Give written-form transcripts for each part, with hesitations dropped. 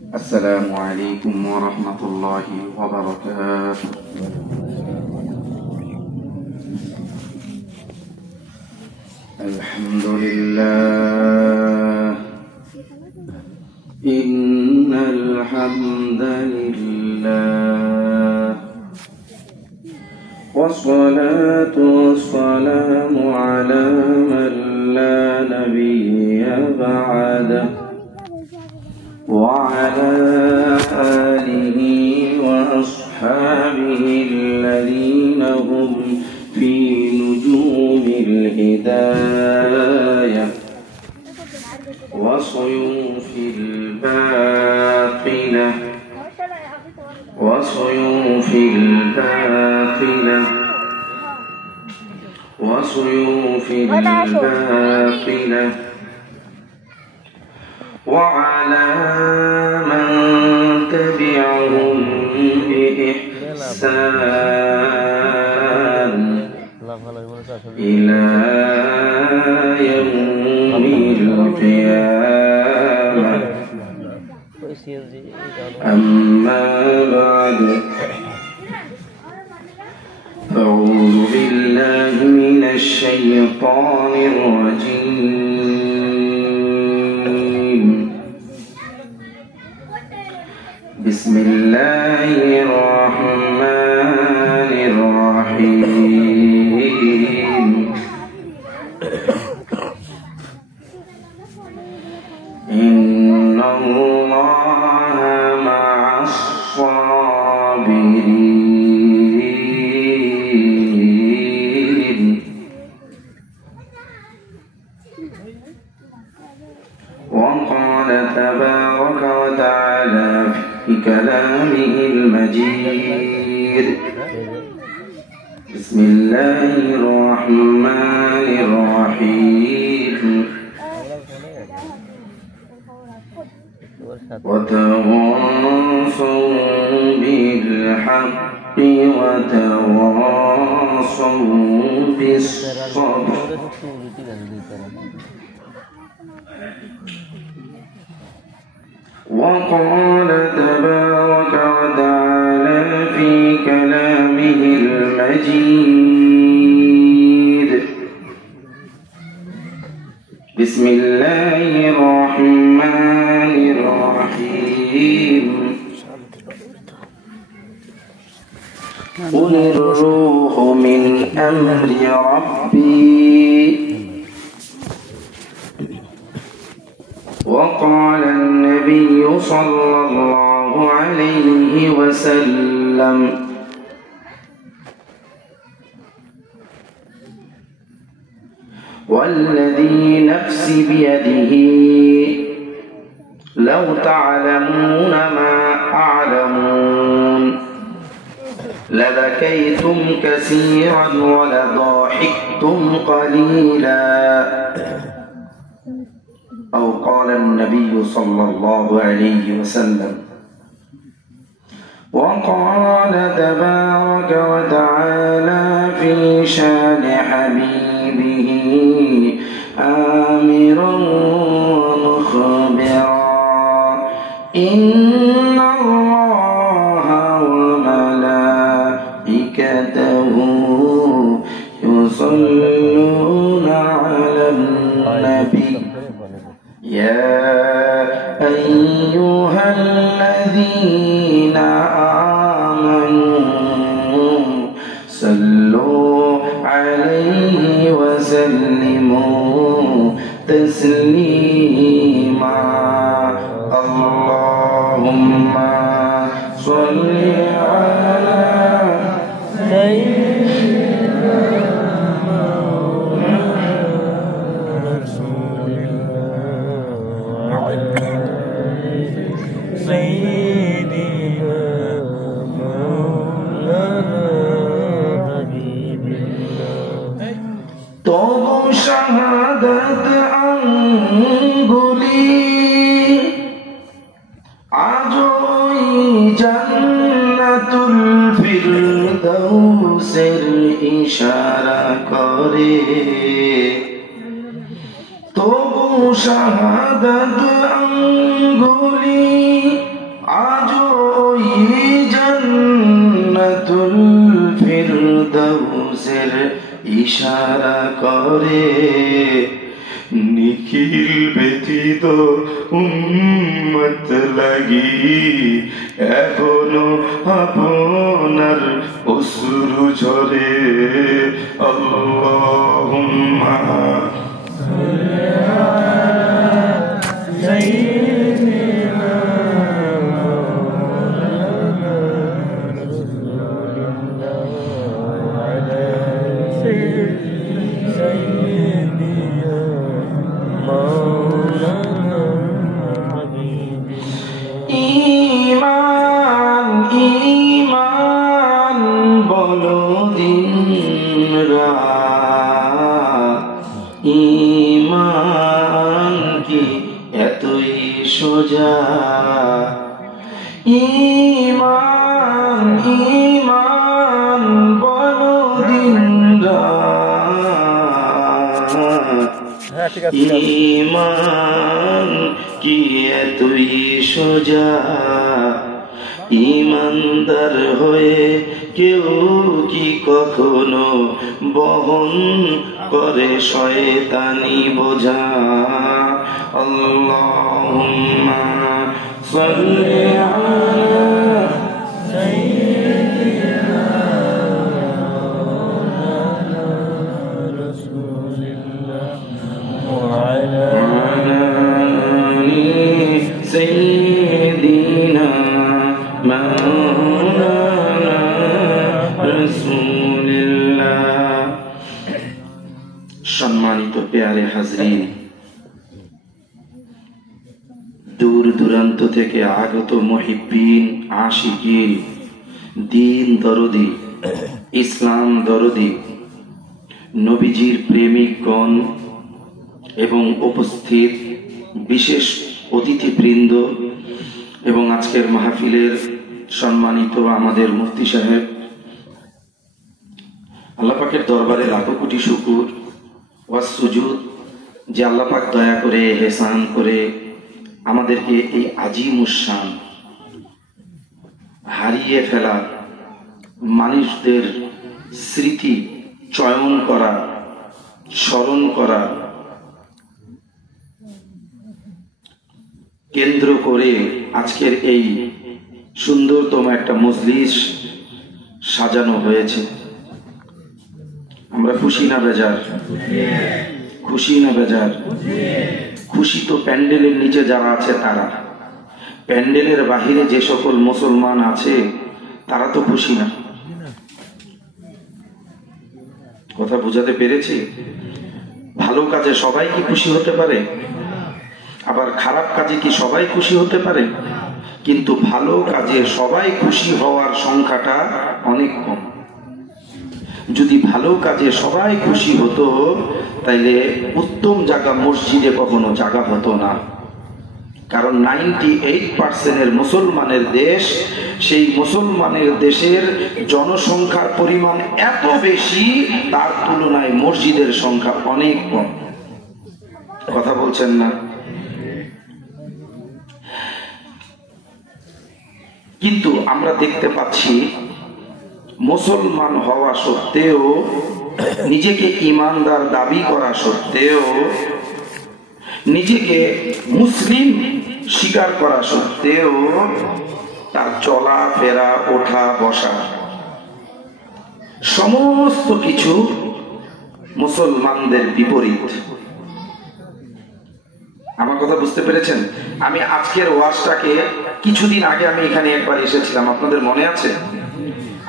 السلام عليكم ورحمة الله وبركاته. الحمد لله إن الحمد لله والصلاة والسلام على من لا نبي بعده وعلى آله وأصحابه الذين هم في نجوم الهداية وصيوف الباقلة وعلى من تبعهم بإحسان إلى يوم القيامة. أما بعد، أعوذ بالله من الشيطان الرجيم. بسم الله الرحمن الرحيم. إن الله مع الصابرين. وقال تبارك وتعالى في كلامه المجيد: بسم الله الرحمن الرحيم. وتواصوا بالحق وتواصوا بالصبر. وقال تبارك وتعالى في كلامه المجيد: بسم الله الرحمن الرحيم. قل الروح من أمر ربي. وقال النبي صلى الله عليه وسلم: والذي نفسي بيده لو تعلمون ما أعلمون لبكيتم كثيرا ولضحكتم قليلا. أو قال النبي صلى الله عليه وسلم. وقال تبارك وتعالى في شان حبيبه آمرا ومخبرا: إن الله وملائكته يصلون على النبي يا أيها الذين آمنوا صلوا عليه وسلموا تسليما. اللهم صل على سيدنا তবু শাহাদাত আঙ্গুলি আজই জান্নাতুল ফিরদাউসের ইশারা করে। তবু শাহাদাত আঙ্গুলি ইশারা করে নিখিল ব্যতীত উম্মত লাগি এখনো আপনার অশ্রু ঝরে আল্লাহুম্মা ঈমান ঈমান বলো দিন রাত ঈমান কি এতই সোজা ঈমান ঈমান বলো দিন রাত ঈমান কি এতই সোজা ঈমানদার হয়ে কেউ কি কখনো বহন করে শয়তানি বোঝা আল্লাহুম্মা সাল্লি আলা সাইয়্যিদিনা রাসূলিল্লাহ ওয়া আলা سيدنا مولانا رسول الله সম্মানিত প্যারে হাজরিন, দূর দূরান্ত থেকে আগত মুহিব্বিন আশিকিন, দ্বীন দরদি, ইসলাম দরদি, নবীজির প্রেমিকগণ এবং উপস্থিত বিশেষ অতিথিবৃন্দ এবং আজকের মাহফিলের সম্মানিত আমাদের মুফতি সাহেব, আল্লাহ পাকের দরবারে লাখো কোটি শুকর ওয়াস সুজুদ যে আল্লাহ পাক দয়া করে এহসান করে আমাদেরকে এই আজিমুশান হারিয়ে ফেলা মানুষদের স্মৃতি চয়ন করা, স্মরণ করা কেন্দ্র করে আজকের এই সুন্দরতম একটা মজলিস সাজানো হয়েছে। আমরা খুশি না বেজার? খুশি না বেজার? খুশি তো প্যান্ডেলের নিচে যারা আছে তারা, প্যান্ডেলের বাহিরে যে সকল মুসলমান আছে তারা তো খুশি না। কথা বুঝাতে পেরেছি? ভালো কাজে সবাই কি খুশি হতে পারে? আবার খারাপ কাজে কি সবাই খুশি হতে পারে? কিন্তু ভালো কাজে সবাই খুশি হওয়ার সংখ্যাটা অনেক কম। যদি ভালো কাজে সবাই খুশি হতো তাইলে উত্তম জায়গা মসজিদে কখনো জায়গা হতো না। কারণ 98% মুসলমানের দেশ, সেই মুসলমানের দেশের জনসংখ্যার পরিমাণ এত বেশি, তার তুলনায় মসজিদের সংখ্যা অনেক কম। কথা বলছেন না? কিন্তু আমরা দেখতে পাচ্ছি মুসলমান হওয়া সত্ত্বেও, নিজেকে ঈমানদার দাবি করা সত্ত্বেও, নিজেকে মুসলিম স্বীকার করা সত্ত্বেও তার চলা ফেরা, ওঠা বসা সমস্ত কিছু মুসলমানদের বিপরীত। আমার কথা বুঝতে পেরেছেন? আমি আজকের ওয়াজটাকে কিছুদিন আগে আমি এখানে একবার এসেছিলাম, আপনাদের মনে আছে?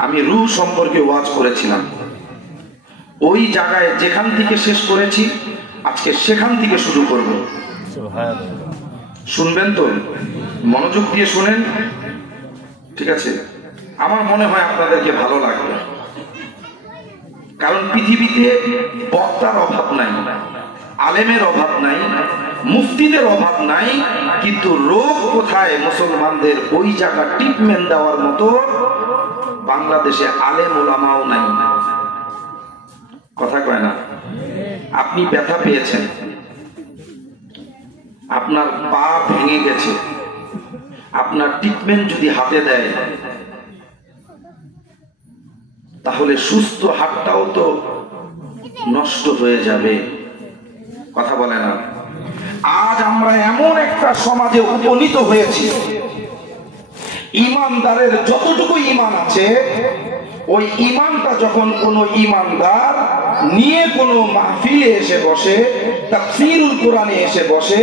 আমি রূহ সম্পর্কে ওয়াজ করেছিলাম। ওই জায়গায় যেখান থেকে শেষ করেছি আজকে সেখান থেকে শুরু করব। শুনবেন তো? মনোযোগ দিয়ে শুনেন, ঠিক আছে? আমার মনে হয় আপনাদেরকে ভালো লাগবে। কারণ পৃথিবীতে বক্তার অভাব নাই, আলেমের অভাব নাই, মুফতিদের অভাব নাই, কিন্তু রোগ কোথায় মুসলমানদের ওই জায়গা ট্রিটমেন্ট দেওয়ার মতো বাংলাদেশে আলেম ওলামাও নাই। কথা কয় না? আপনি ব্যথা পেয়েছেন, আপনার পা ভেঙে গেছে, আপনার ট্রিটমেন্ট যদি হাতে দেয় তাহলে সুস্থ হাতটাও তো নষ্ট হয়ে যাবে। কথা বলে না। আজ আমরা এমন একটা সমাজে উপনীত হয়েছি, ইমানদারের যতটুকু ইমান আছে, ওই ইমানটা যখন কোন ইমানদার নিয়ে কোন মাহফিলে এসে বসে, তাফসীরুল কোরআনে এসে বসে,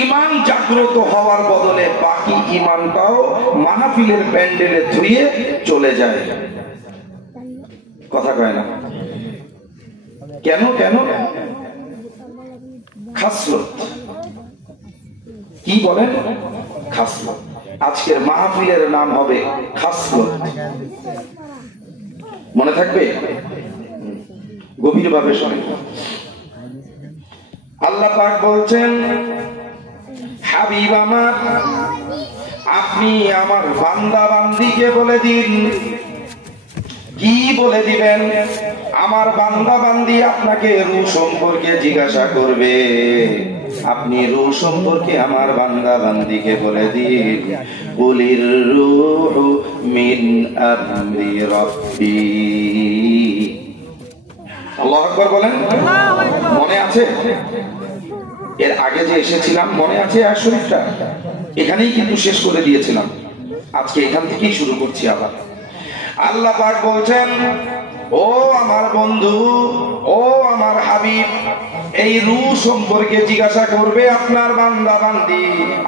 ইমান জাগ্রত হওয়ার বদলে বাকি ইমানটাও মাহফিলের প্যান্ডেলে ধুয়ে চলে যায়। কথা কয় না কেন? কেন? খাসলত। কি বলেন? খাসলত। আজকের মাহফিলের নাম হবে খাসলত। মনে থাকবে? গভীরভাবে শোনেন। আল্লাহ পাক বলছেন, হাবিব আমার, আপনি আমার বান্দা বান্দিকে বলে দিন। কি বলে দিবেন? আমার বান্দা বান্দি আপনাকে রূহ সম্পর্কে জিজ্ঞাসা করবে, আপনি রূহ সম্পর্কে আমার বান্দা বান্দিকে বলে দিন, কুলির রূহু মিন আমরি রাব্বি। আল্লাহু আকবার বলেন। মনে আছে? এর আগে যে এসেছিলাম মনে আছে? আয়াত শরীফটা এখানেই কিন্তু শেষ করে দিয়েছিলাম, আজকে এখান থেকেই শুরু করছি আবার। আল্লাহ পাক বলছেন, ও আমার বন্ধু, ও আমার হাবিব, এই রূহ সম্পর্কে জিজ্ঞাসা করবে আপনার বান্দা বান্দি,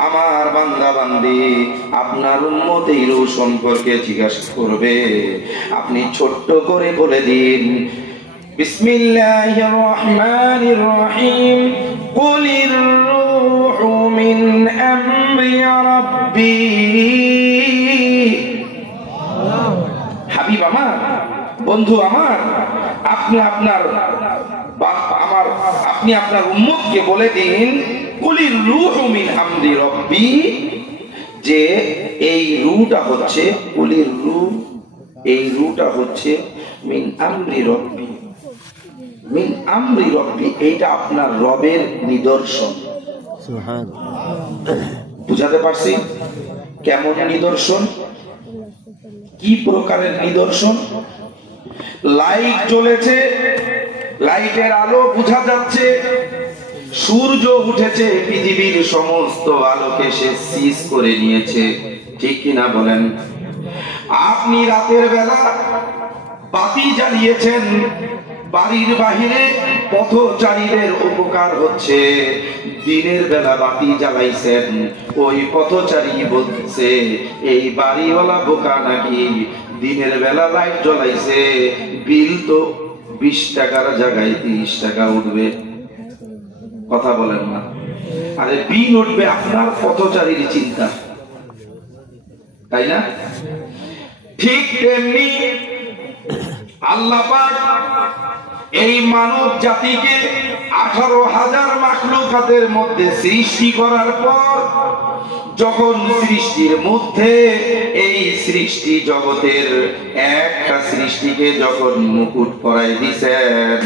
আমার বান্দা বান্দি, আপনার উম্মত এই রূহ সম্পর্কে জিজ্ঞাসা করবে, আপনি ছোট্ট করে বলে দিন, বিসমিল্লাহির রহমানির রহিম, কুলির রূহু মিন আমরি রাব্বি। হাবিব আমার, বন্ধু আমার, আপনি আপনার উম্মতকে বলে দিন, কুলির রূহু মিন আমরি রাব্বি, যে এই রূহটা হচ্ছে, কুলির রূহ, এই রূহটা হচ্ছে মিন আমরি রাব্বি। মিন আমরি রাব্বি, এইটা আপনার রবের নিদর্শন। বুঝাতে পারছি? কেমন নিদর্শন? কি প্রকারের নিদর্শন? লাইট জ্বলেছে, লাইটের আলো বোঝা যাচ্ছে, সূর্য উঠেছে, পৃথিবীর সমস্ত আলোকে সে সিজ করে নিয়েছে, ঠিক কিনা বলেন? আপনি রাতের বেলা বাতি জ্বালিয়েছেন, বাড়ির বাহিরে পথচারীদের উপকার হচ্ছে, দিনের বেলা বাতি জ্বালাইছেন, ওই পথচারী বলছে এই বাড়িওয়ালা বোকা নাকি, দিনের বেলা লাইট জ্বলাইছে, বিল তো 20 টাকার জায়গায় 30 টাকা উঠবে। কথা বলেন না? আরে বিল উঠবে আপনার পথচারীর চিন্তা, তাই না? ঠিক তেমনি আল্লাহ পাক এই মানব জাতিকে 18,000 মাখলুকাতের মধ্যে সৃষ্টি করার পর, যখন সৃষ্টির মধ্যে এই সৃষ্টি জগতের একটা সৃষ্টিকে যখন মুকুট পরাই দিয়েছেন,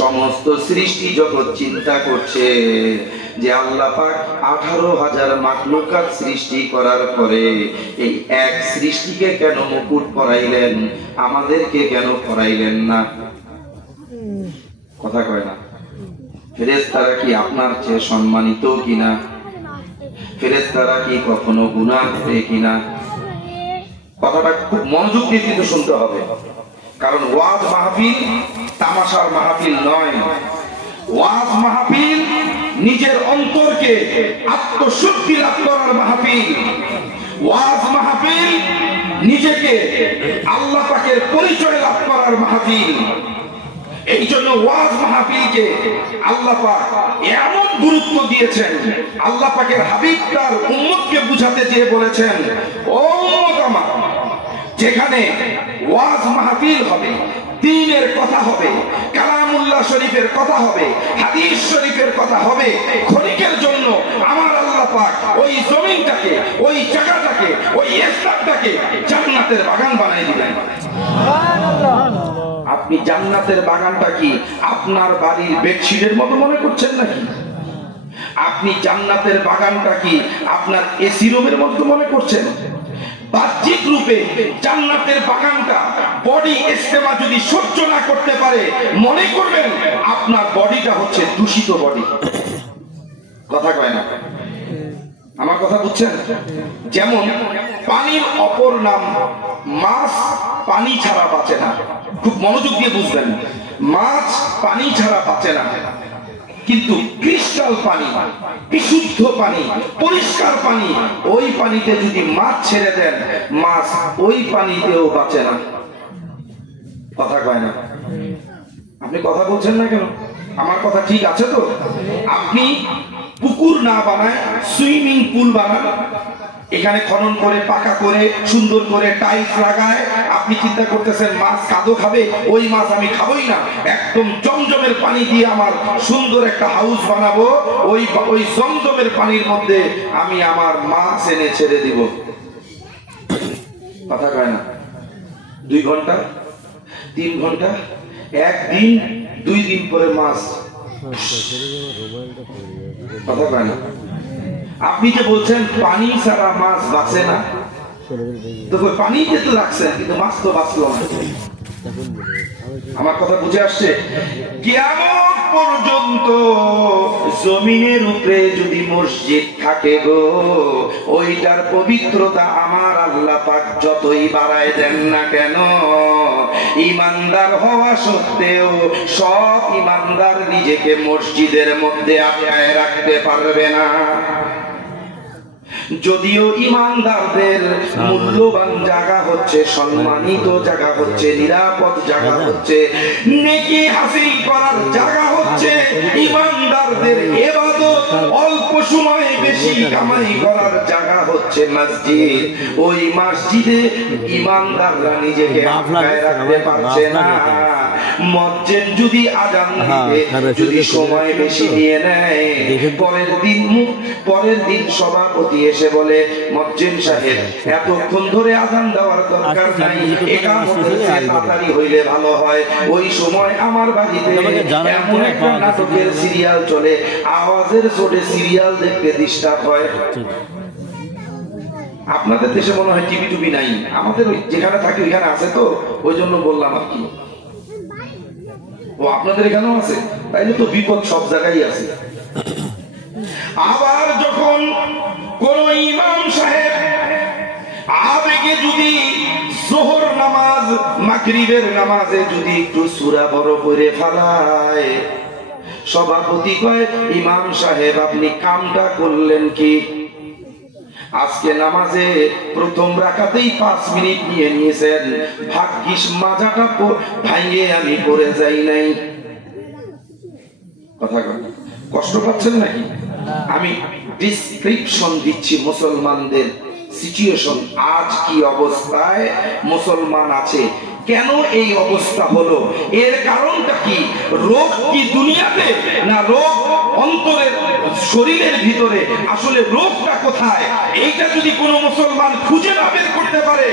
সমস্ত সৃষ্টি জগৎ চিন্তা করছে যে আল্লাহ পাক 18,000 মাখলুকাত সৃষ্টি করার পরে এই এক সৃষ্টিকে কেন মুকুট পরাইলেন, আমাদেরকে কেন পরাইলেন না? কথা কয় না? ফেরেশতারা কি আপনার চেয়ে সম্মানিত কিনা? ফেরেশতারা কি কখনো গুনাহ করে কিনা? কথাটা খুব মনোযোগ দিয়ে কিন্তু শুনতে হবে, কারণ ওয়াজ মাহফিল তামাশার মাহফিল নয়। ওয়াজ মাহফিল নিজের অন্তরকে আত্মশুদ্ধি লাভ করার মাহফিল। ওয়াজ মাহফিল নিজেকে আল্লাহ পাকের পরিচয় লাভ করার মাহফিল। এই জন্য ওয়াজ মাহফিলকে আল্লাহ পাক এমন গুরুত্ব দিয়েছেন, আল্লাহ পাকের হাবিব তার উম্মতকে বুঝাতে চেয়ে বলেছেন, ও উম্মত আমার, যেখানে ওয়াজ মাহফিল হবে, দ্বীনের কথা হবে, কালামুল্লাহ শরীফের কথা হবে, হাদিস শরীফের কথা হবে, ক্ষণিকের জন্য আমার আল্লাহ পাক ওই জমিনটাকে, ওই জায়গাটাকে, ওই স্থানটাকে জান্নাতের বাগান বানিয়ে দিবেন। আপনি জান্নাতের বাগানটা কি আপনার বাড়ির বেডশিটের মতো মনে করছেন নাকি? আপনি জান্নাতের বাগানটা কি আপনার এসি রুমের মতো মনে করছেন? বাহ্যিক রূপে জান্নাতের বাগানটা বডি ইস্তেমা যদি সহ্য না করতে পারে, মনে করবেন আপনার বডিটা হচ্ছে দূষিত বডি। কথা কয় না? আমার কথা বুঝছেন? যেমন পানির অপর নাম মাছ, পানি ছাড়া বাঁচে না। খুব মনোযোগ দিয়ে বুঝবেন, মাছ পানি ছাড়া বাঁচে না, কিন্তু ক্রিস্টাল পানি, বিশুদ্ধ পানি, পরিষ্কার পানি, ওই পানিতে যদি মাছ ছেড়ে দেন, মাছ ওই পানিতেও বাঁচে না। কথা কয় না? আপনি কথা বলছেন না কেন? আমার কথা ঠিক আছে তো? আপনি পুকুর না বানায় সুইমিং পুল বানান, এখানে খনন করে পাকা করে সুন্দর করে টাইলস লাগায়, আপনি চিন্তা করতেছেন মাছ কাদো খাবে, ওই মাছ আমি খাবোই না, একদম জমজমের পানি দিয়ে আমার সুন্দর একটা হাউস বানাবো, ওই জমজমের পানির মধ্যে আমি আমার মাছ এনে ছেড়ে দিব। কথা কয় না? 2 ঘন্টা 3 ঘন্টা, একদিন 2 দিন পরে মাছ। কথা কয় না? আপনি যে বলছেন পানি ছাড়া মাছ বাঁচে না, তো পানিতে তো রাখছেন, কিন্তু মাছ তো বাঁচলো না। আমার কথা বুঝে আসছে? কিয়ামত পর্যন্ত জমিনের উপরে যদি মসজিদ থাকে গো, ওইটার পবিত্রতা আমার আল্লাহ পাক যতই বাড়ায় দেন না কেন, ইমানদার হওয়া সত্ত্বেও সব ইমানদার নিজেকে মসজিদের মধ্যে আটকায় রাখতে পারবে না। যদিও ইমানদারদের মূল্যবান জায়গা হচ্ছে, সম্মানিত জায়গা হচ্ছে, নিরাপদ জায়গা হচ্ছে, নেকি হাসিল করার জায়গা হচ্ছে, ইমানদারদের ইবাদত অল্প সময়ে বেশি কামাই করার জায়গা হচ্ছে মসজিদ। ওই মসজিদে ইমানদাররা নিজেকে আটকায় রাখতে পারছে না। মুয়াজ্জিন যদি আযান দিতে যদি সময় বেশি নিয়ে নেয়, পরের দিন সভাপতি এসে বলে, মুয়াজ্জিন সাহেব এতক্ষণ ধরে আযান দেওয়ার দরকার নাই, ইকামতের তাড়াতাড়ি হইলে ভালো হয়। ওই সময় আমার বাড়িতে এমন একটা নাটকের সিরিয়াল চলে, আওয়াজের চোটে সিরিয়াল দেখতে ডিস্টার্ব হয়। আপনাদের দেশে মনে হয় টিভি টুবি নাই, আমাদের যেখানে থাকি ওইখানে আছে, তো ওই জন্য বললাম আর কি। ও আপনাদের এখানেও আছে, তাইলে তো বিপদ সব জায়গায় আছে। আবার যখন কোন ইমাম সাহেব আবেগে যদি যোহর নামাজ মাগরিবের নামাজে যদি একটু সূরা বড় করে ফেলায়, সভাপতি কয়, ইমাম সাহেব আপনি কামটা করলেন কি? আজকে নামাজে প্রথম রাকাতেই 5 মিনিট নিয়ে নিয়েছেন, ভাগ্যিস মাজাটা ভাঙিয়ে আমি পড়ে যাই নাই। কথা কষ্ট পাচ্ছেন নাকি? আমি ডিসক্রিপশন দিচ্ছি মুসলমানদের সিচুয়েশন, আজ কি অবস্থায় মুসলমান আছে, কেন এই অবস্থা হলো, এর কারণটা কি? রোগ কি দুনিয়াতে, না রোগ অন্তরের শরীরের ভিতরে? আসলে রোগটা কোথায়? এইটা যদি কোনো মুসলমান খুঁজে না বের করতে পারে,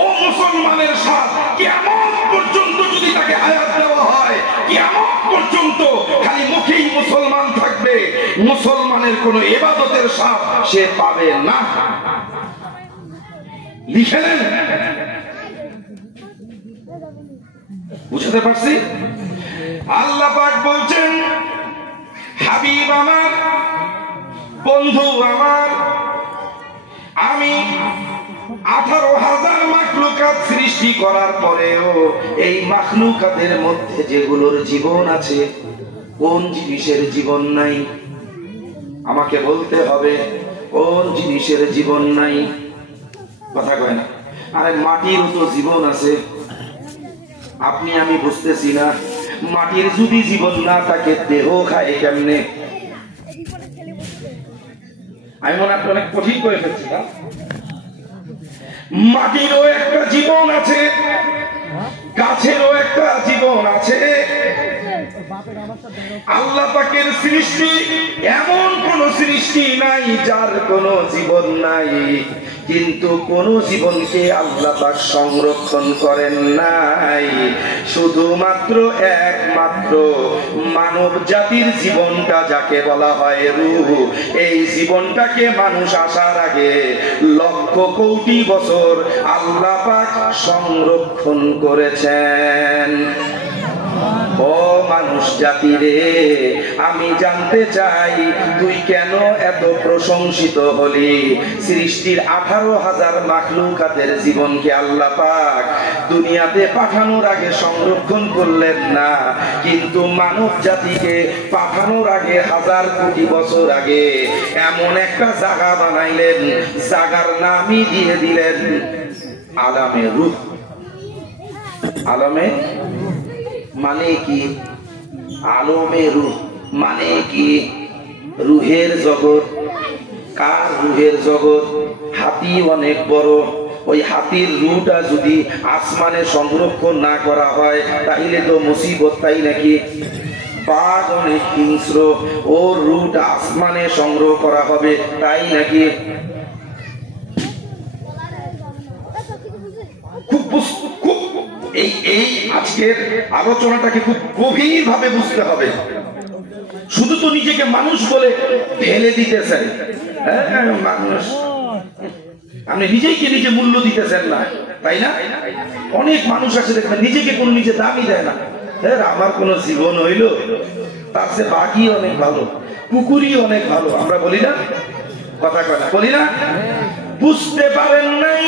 ও মুসলমানের সাথ কিয়ামত পর্যন্ত যদি তাকে হায়াত দেওয়া হয়, কিয়ামত পর্যন্ত খালি মুখেই মুসলমান থাকবে, মুসলমানের কোনো ইবাদতের সাথ সে পাবে না। লিখে নেন। বুঝতে পারছি? আল্লাহ পাক বলছেন, হাবিব আমার, বন্ধু আমার, আমি 18,000 মাখলুকাত সৃষ্টি করার পরেও এই মাখলুকাতের মধ্যে যেগুলোর জীবন আছে, কোন জিনিসের জীবন নাই? আমাকে বলতে হবে কোন জিনিসের জীবন নাই। কথা কয় না? আরে মাটিরও তো জীবন আছে, আপনি আমি বুঝতেছি না। মাটির যদি জীবন না থাকে, দেহ খায় কেমনে? আমি মনে হয় অনেক কঠিন করে ফেলছি না? মাটিরও একটা জীবন আছে, গাছেরও একটা জীবন আছে। আল্লাহ পাকের সৃষ্টি এমন কোন সৃষ্টি নাই যার কোনো জীবন নাই, কিন্তু কোন জীবনকে আল্লাহ পাক সংরক্ষণ করেন নাই। শুধুমাত্র একমাত্র মানব জাতির জীবনটা, যাকে বলা হয় রূহ, এই জীবনটাকে মানুষ আসার আগে লক্ষ কোটি বছর আল্লাহ পাক সংরক্ষণ করেছেন। ও মানুষ জাতি রে, আমি জানতে চাই তুই কেন এত প্রশংসিত হলি? সৃষ্টির 18,000 মাখলুকাতের জীবনকে আল্লাহ পাক দুনিয়াতে পাঠানোর আগে সংরক্ষণ করলেন না, কিন্তু মানব জাতিকে পাঠানোর আগে 1000 কোটি বছর আগে এমন একটা জায়গা বানাইলেন, জায়গার নামই দিয়ে দিলেন আলামে রূহ। আলামে মানে কি? আলমে রূহ মানে কি? রুহের জগৎ। কার রুহের জগৎ? হাতি অনেক বড়, ওই হাতির রুহটা যদি আসমানে সংরক্ষণ না করা হয় তাহলে তো মুসিবত, তাই নাকি? বাঘ অনেক হিংস্র, ওর রুহটা আসমানে সংগ্রহ করা হবে, তাই নাকি? খুব এই আজকের আলোচনাটাকে খুব গভীর ভাবে বুঝতে হবে। শুধু তো নিজেকে মানুষ বলে ঢেলে দিতেছেন, মানুষ, আপনি নিজেকে নিজে মূল্য দিতেছেন না, তাই না? অনেক মানুষ আছে দেখবেন নিজেকে কোন নিজে দামই দেয় না। আমার কোন জীবন হইল, তার চেয়ে বাঘই অনেক ভালো, কুকুরই অনেক ভালো, আমরা বলি না? কথা কয় না, বলি না? বুঝতে পারেন নাই,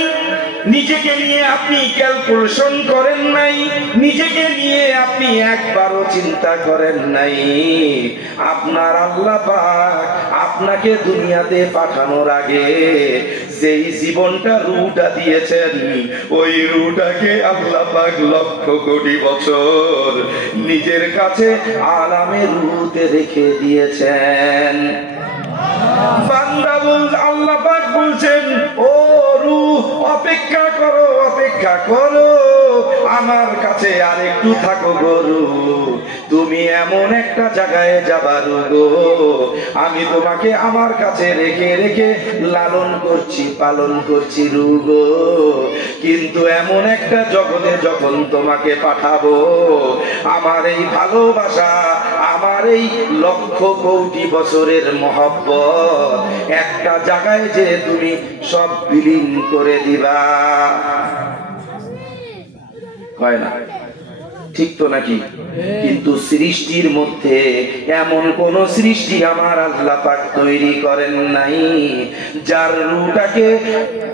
নিজেকে নিয়ে আপনি ক্যালকুলেশন করেন নাই, নিজেকে নিয়ে আপনি একবারও চিন্তা করেন নাই। আপনার আল্লাহ পাক আপনাকে দুনিয়াতে পাঠানোর আগে যেই জীবনটা রুহটা দিয়েছেন, ওই রুহটাকে আল্লাহ পাক লক্ষ কোটি বছর নিজের কাছে আলামে রুহতে রেখে দিয়েছেন। বান্দা আল্লাহ পাক বলছেন, ও রূহ অপেক্ষা করো, অপেক্ষা করো, আমার কাছে আর একটু থাকো গো রূহ, তুমি এমন একটা জায়গায় যাবা গো, আমি তোমাকে আমার কাছে রেখে রেখে লালন করছি, পালন করছি রূহ গো, কিন্তু এমন একটা জগতে যখন তোমাকে পাঠাবো, আমার এই ভালোবাসা, আমার এই লক্ষ কোটি বছরের মহব্বত একটা জায়গায় যে তুমি সব বিলীন করে দিবা। হয় না? ঠিক তো নাকি? কিন্তু সৃষ্টির মধ্যে এমন কোন সৃষ্টি আমার আল্লাহ পাক তৈরি করেন নাই যার রূহটাকে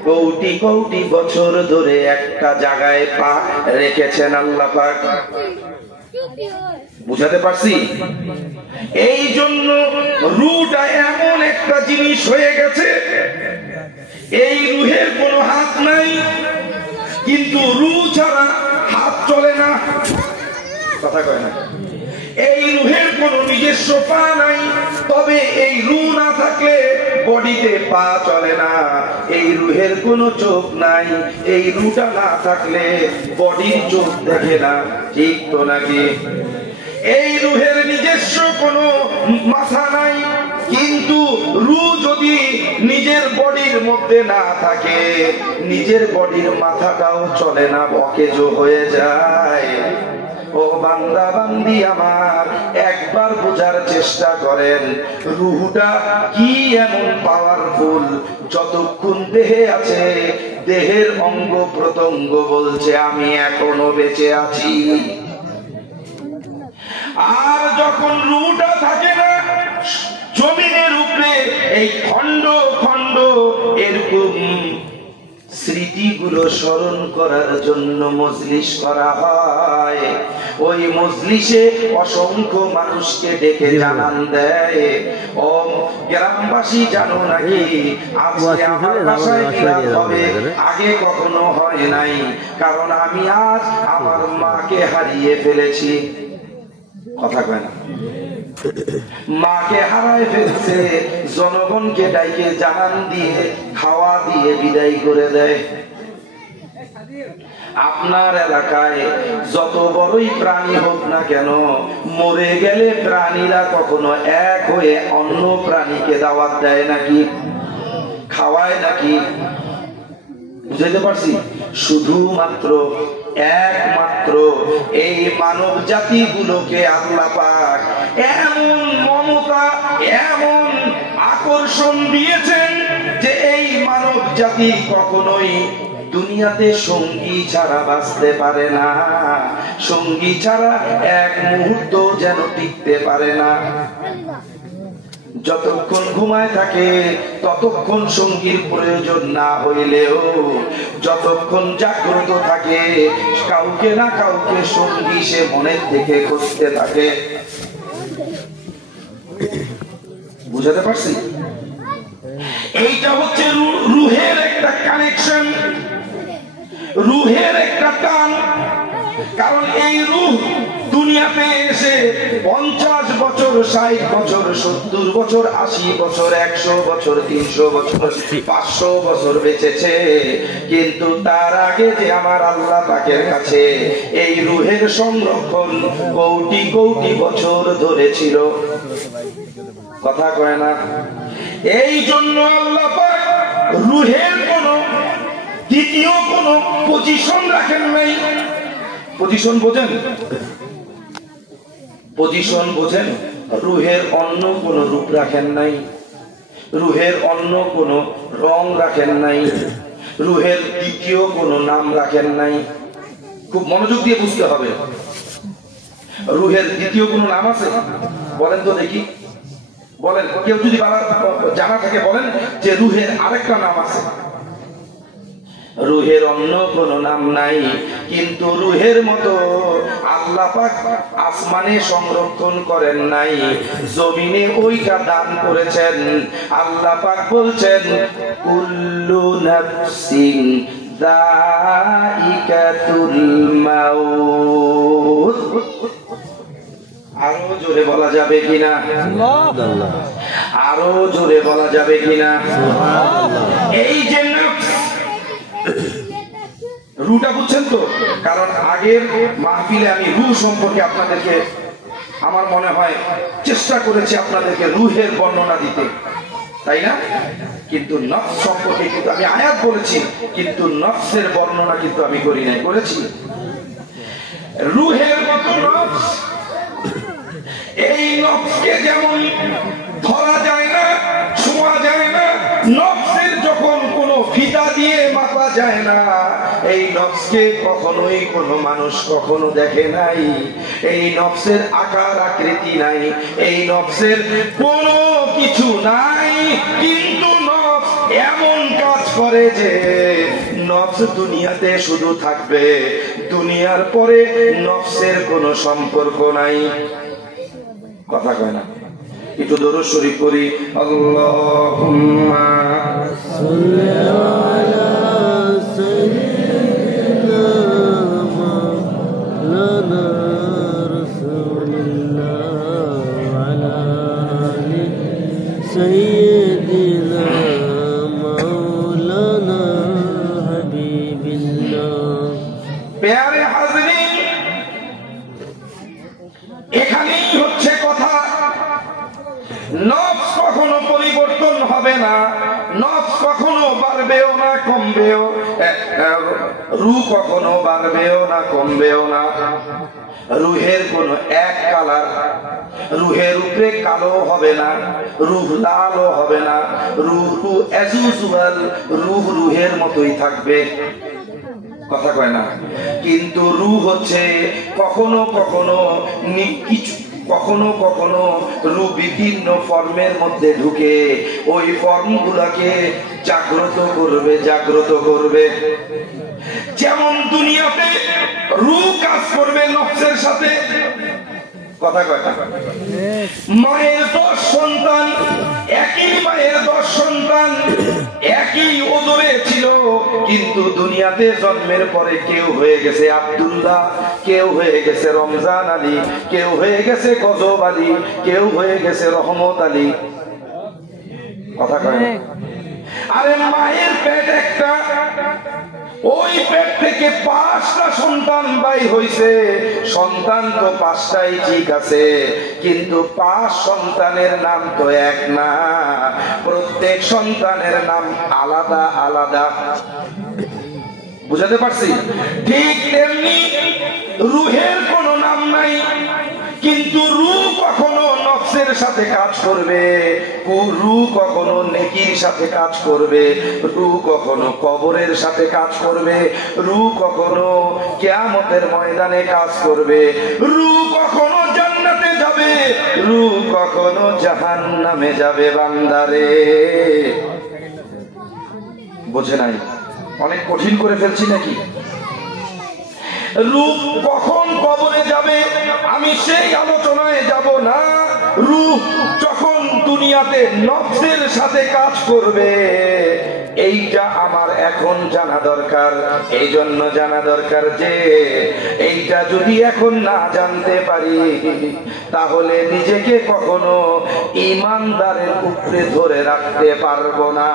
কোটি কোটি বছর ধরে একটা জায়গায় রেখেছেন আল্লাহ পাক। বুঝাতে পারছি? এই জন্য রূহটা এমন একটা জিনিস হয়ে গেছে, এই রূহের কোনো হাত নাই, কিন্তু রূহ ছাড়া হাত চলে না। কথা কয় না? এই রূহের কোনো নিজস্ব পা নাই, তবে এই রূহ না থাকলে বডিতে পা চলে না। এই রূহের কোনো চোখ নাই, এই রূহটা না থাকলে বডির চোখ দেখে না। ঠিক তো নাকি? এই রূহের নিজস্ব কোনো মাথা নাই, কিন্তু রূহ যদি নিজের বডির মধ্যে না থাকে, নিজের বডির মাথাটাও চলে না, অকেজো হয়ে যায়। ও বান্দা বান্দি আমার, একবার বোঝার চেষ্টা করেন, রূহটা কি এমন পাওয়ারফুল, যতক্ষণ দেহে আছে দেহের অঙ্গ প্রত্যঙ্গ বলছে আমি এখনো বেঁচে আছি। আর যখন রূহটা থাকে না, জমিনের উপরে এই খন্ড খন্ড এরকম স্মৃতিগুলো স্মরণ করার জন্য মজলিস করা হয়। ওই মজলিসে অসংখ্য মানুষকে ডেকে জানান দেয়, ও গ্রামবাসী জানো নাকি আজকে আমার বাসায় মিলাদ হবে, আগে কখনো হয় নাই, কারণ আমি আজ আমার মাকে হারিয়ে ফেলেছি। কথা কয় না? মাকে হারায় ফেলছে, জনগণকে ডাইকে জানান দিয়ে খাওয়া দিয়ে বিদায় করে দেয়। আপনার এলাকায় যত বড়ই প্রাণী হোক না কেন, মরে গেলে প্রাণীরা কখনো এক হয়ে অন্য প্রাণীকে দাওয়াত দেয় নাকি, খাওয়ায় নাকি? বুঝতে পারছি? শুধুমাত্র একমাত্র এই মানব জাতিগুলোকে আল্লাহ পাক এমন মমতা, এমন আকর্ষণ দিয়েছেন যে এই মানব জাতি কখনোই দুনিয়াতে সঙ্গী ছাড়া বাঁচতে পারে না, সঙ্গী ছাড়া এক মুহূর্ত যেন টিকতে পারে না। যতক্ষণ ঘুমায় থাকে ততক্ষণ সঙ্গীর প্রয়োজন না হইলেও যতক্ষণ জাগ্রত থাকে কাউকে না কাউকে সঙ্গী সে মনের থেকে করতে থাকে। বুঝাতে পারছি? এইটা হচ্ছে রুহের একটা কানেকশন, রুহের একটা টান। কারণ এই রুহ দুনিয়াতে এসে 50 বছর, 60 বছর, 70 বছর, 80 বছর, 100 বছর, 300 বছর, 500 বছর বেঁচেছে, কিন্তু তার আগে যে আমার আল্লাহ পাকের কাছে এই রুহের সংরক্ষণ কোটি কোটি বছর ধরে ছিল। কথা কয় না? এই জন্য আল্লাহ পাক রুহের কোন দ্বিতীয় কোন পজিশন রাখেন নাই। পজিশন বোঝেন? পজিশন বোঝেন? রুহের অন্য কোন রূপ রাখেন নাই, রুহের অন্য কোন রং রাখেন নাই, রুহের দ্বিতীয় কোন নাম রাখেন নাই। খুব মনোযোগ দিয়ে বুঝতে হবে। রুহের দ্বিতীয় কোন নাম আছে? বলেন তো দেখি, বলেন। কেউ যদি জানা থাকে বলেন যে রুহের আরেকটা নাম আছে। রুহের অন্য কোন নাম নাই, কিন্তু রুহের মতো আল্লাহ পাক আসমানে সংরক্ষণ করেন নাই, জমিনে ওইটা দান করেছেন। আল্লাহ পাক বলছেন কুল্লু নাফসিন যায়িকাতুল মাউত। আরো জোরে বলা যাবে কিনা? আরো জোরে বলা যাবে কিনা? এই যে রুটা বুঝছেন তো? কারণ আগের মাহফিলে আমি রু সম্পর্কে আপনাদেরকে আমার মনে হয় চেষ্টা করেছি আপনাদেরকে রুহের বর্ণনা দিতে, তাই না? কিন্তু নফস সম্পর্কে কিন্তু আমি আয়াত বলেছি, কিন্তু নফসের বর্ণনা কিন্তু আমি করি নাই। করেছি? রুহের মতো নফস, এই নফসকে যেমন ধরা যায় না, ছোঁয়া যায় না, নফসের যখন কোনো ফিতা দিয়ে মাপা যায় না, এই নফসকে কখনোই কোনো মানুষ কখনো দেখে নাই। এই নফসের আকার আকৃতি নাই, এই নফসের কোনো কিছু নাই, কিন্তু নফস এমন কাজ করে যে নফস দুনিয়াতে শুধু থাকবে, দুনিয়ার পরে নফসের কোনো সম্পর্ক নাই। কথা কয় না? একটু দরুদ শরীফ পড়ি। আল্লাহুম্মা সাল্লি আলা সাইয়্যিদিনা মাওলানা রাসূলিল্লাহ আলা আলি সাইয়্যিদিনা মাওলানা হাবিবিল্লাহ। প্যারে হাজরিন, এখানেই হচ্ছে কথা। নফস কখনো পরিবর্তন হবে না, নফস কখনো বাড়বেও না কমবেও, রূহ কখনো বাড়বেও না কমবেও না। রুহের কোন এক কালার, রুহের উপরে কালো হবে না, রূহ লালও হবে না, রূহ অ্যাজ ইউজুয়াল, রূহ রুহের মতোই থাকবে। কথা কয় না? কিন্তু রূহ হচ্ছে কখনো কখনো কিছু, কখনো কখনো রূহ বিভিন্ন ফর্মের মধ্যে ঢুকে ওই ফর্মগুলোকে জাগ্রত করবে, জাগ্রত করবে। যেমন দুনিয়াতে রূহ কাজ করবে নফসের সাথে। কথা কয় না? মায়ের 10 সন্তান, একই মায়ের 10 সন্তান একই ওজরে ছিল, কিন্তু দুনিয়াতে জন্মের পরে কেউ হয়ে গেছে আব্দুল্লাহ, কেউ হয়ে গেছে রমজান আলী, কেউ হয়ে গেছে গজব আলী, কেউ হয়ে গেছে রহমত আলী। কথা কয় না? আরে মায়ের পেট একটা, ওই পেট থেকে 5টা সন্তান বাইর হইছে। সন্তান তো 5টাই ঠিক আছে, কিন্তু 5 সন্তানের নাম তো এক না, প্রত্যেক সন্তানের নাম আলাদা আলাদা। বুঝাতে পারছি? ঠিক তেমনি রুহের কোনো নাম নাই, কিন্তু রূহ কখনো নফস নফসের সাথে কাজ করবে, রু কখনো নেকির সাথে কাজ করবে, রু কখনো কবরের সাথে কাজ করবে, রু কখনো কিয়ামতের ময়দানে কাজ করবে, রু কখনো জান্নাতে যাবে, রু কখনো জাহান্নামে যাবে। বান্দারে বোঝে নাই? অনেক কঠিন করে ফেলছি নাকি? রূহ কখন কবরে যাবে আমি সেই আলোচনায় যাব না। রূহ যখন দুনিয়াতে নফসের সাথে কাজ করবে, এইটা আমার এখন জানা দরকার। এই জন্য জানা দরকার যে এইটা যদি এখন না জানতে পারি তাহলে নিজেকে কখনো ঈমানদারের উপরে ধরে রাখতে পারবো না।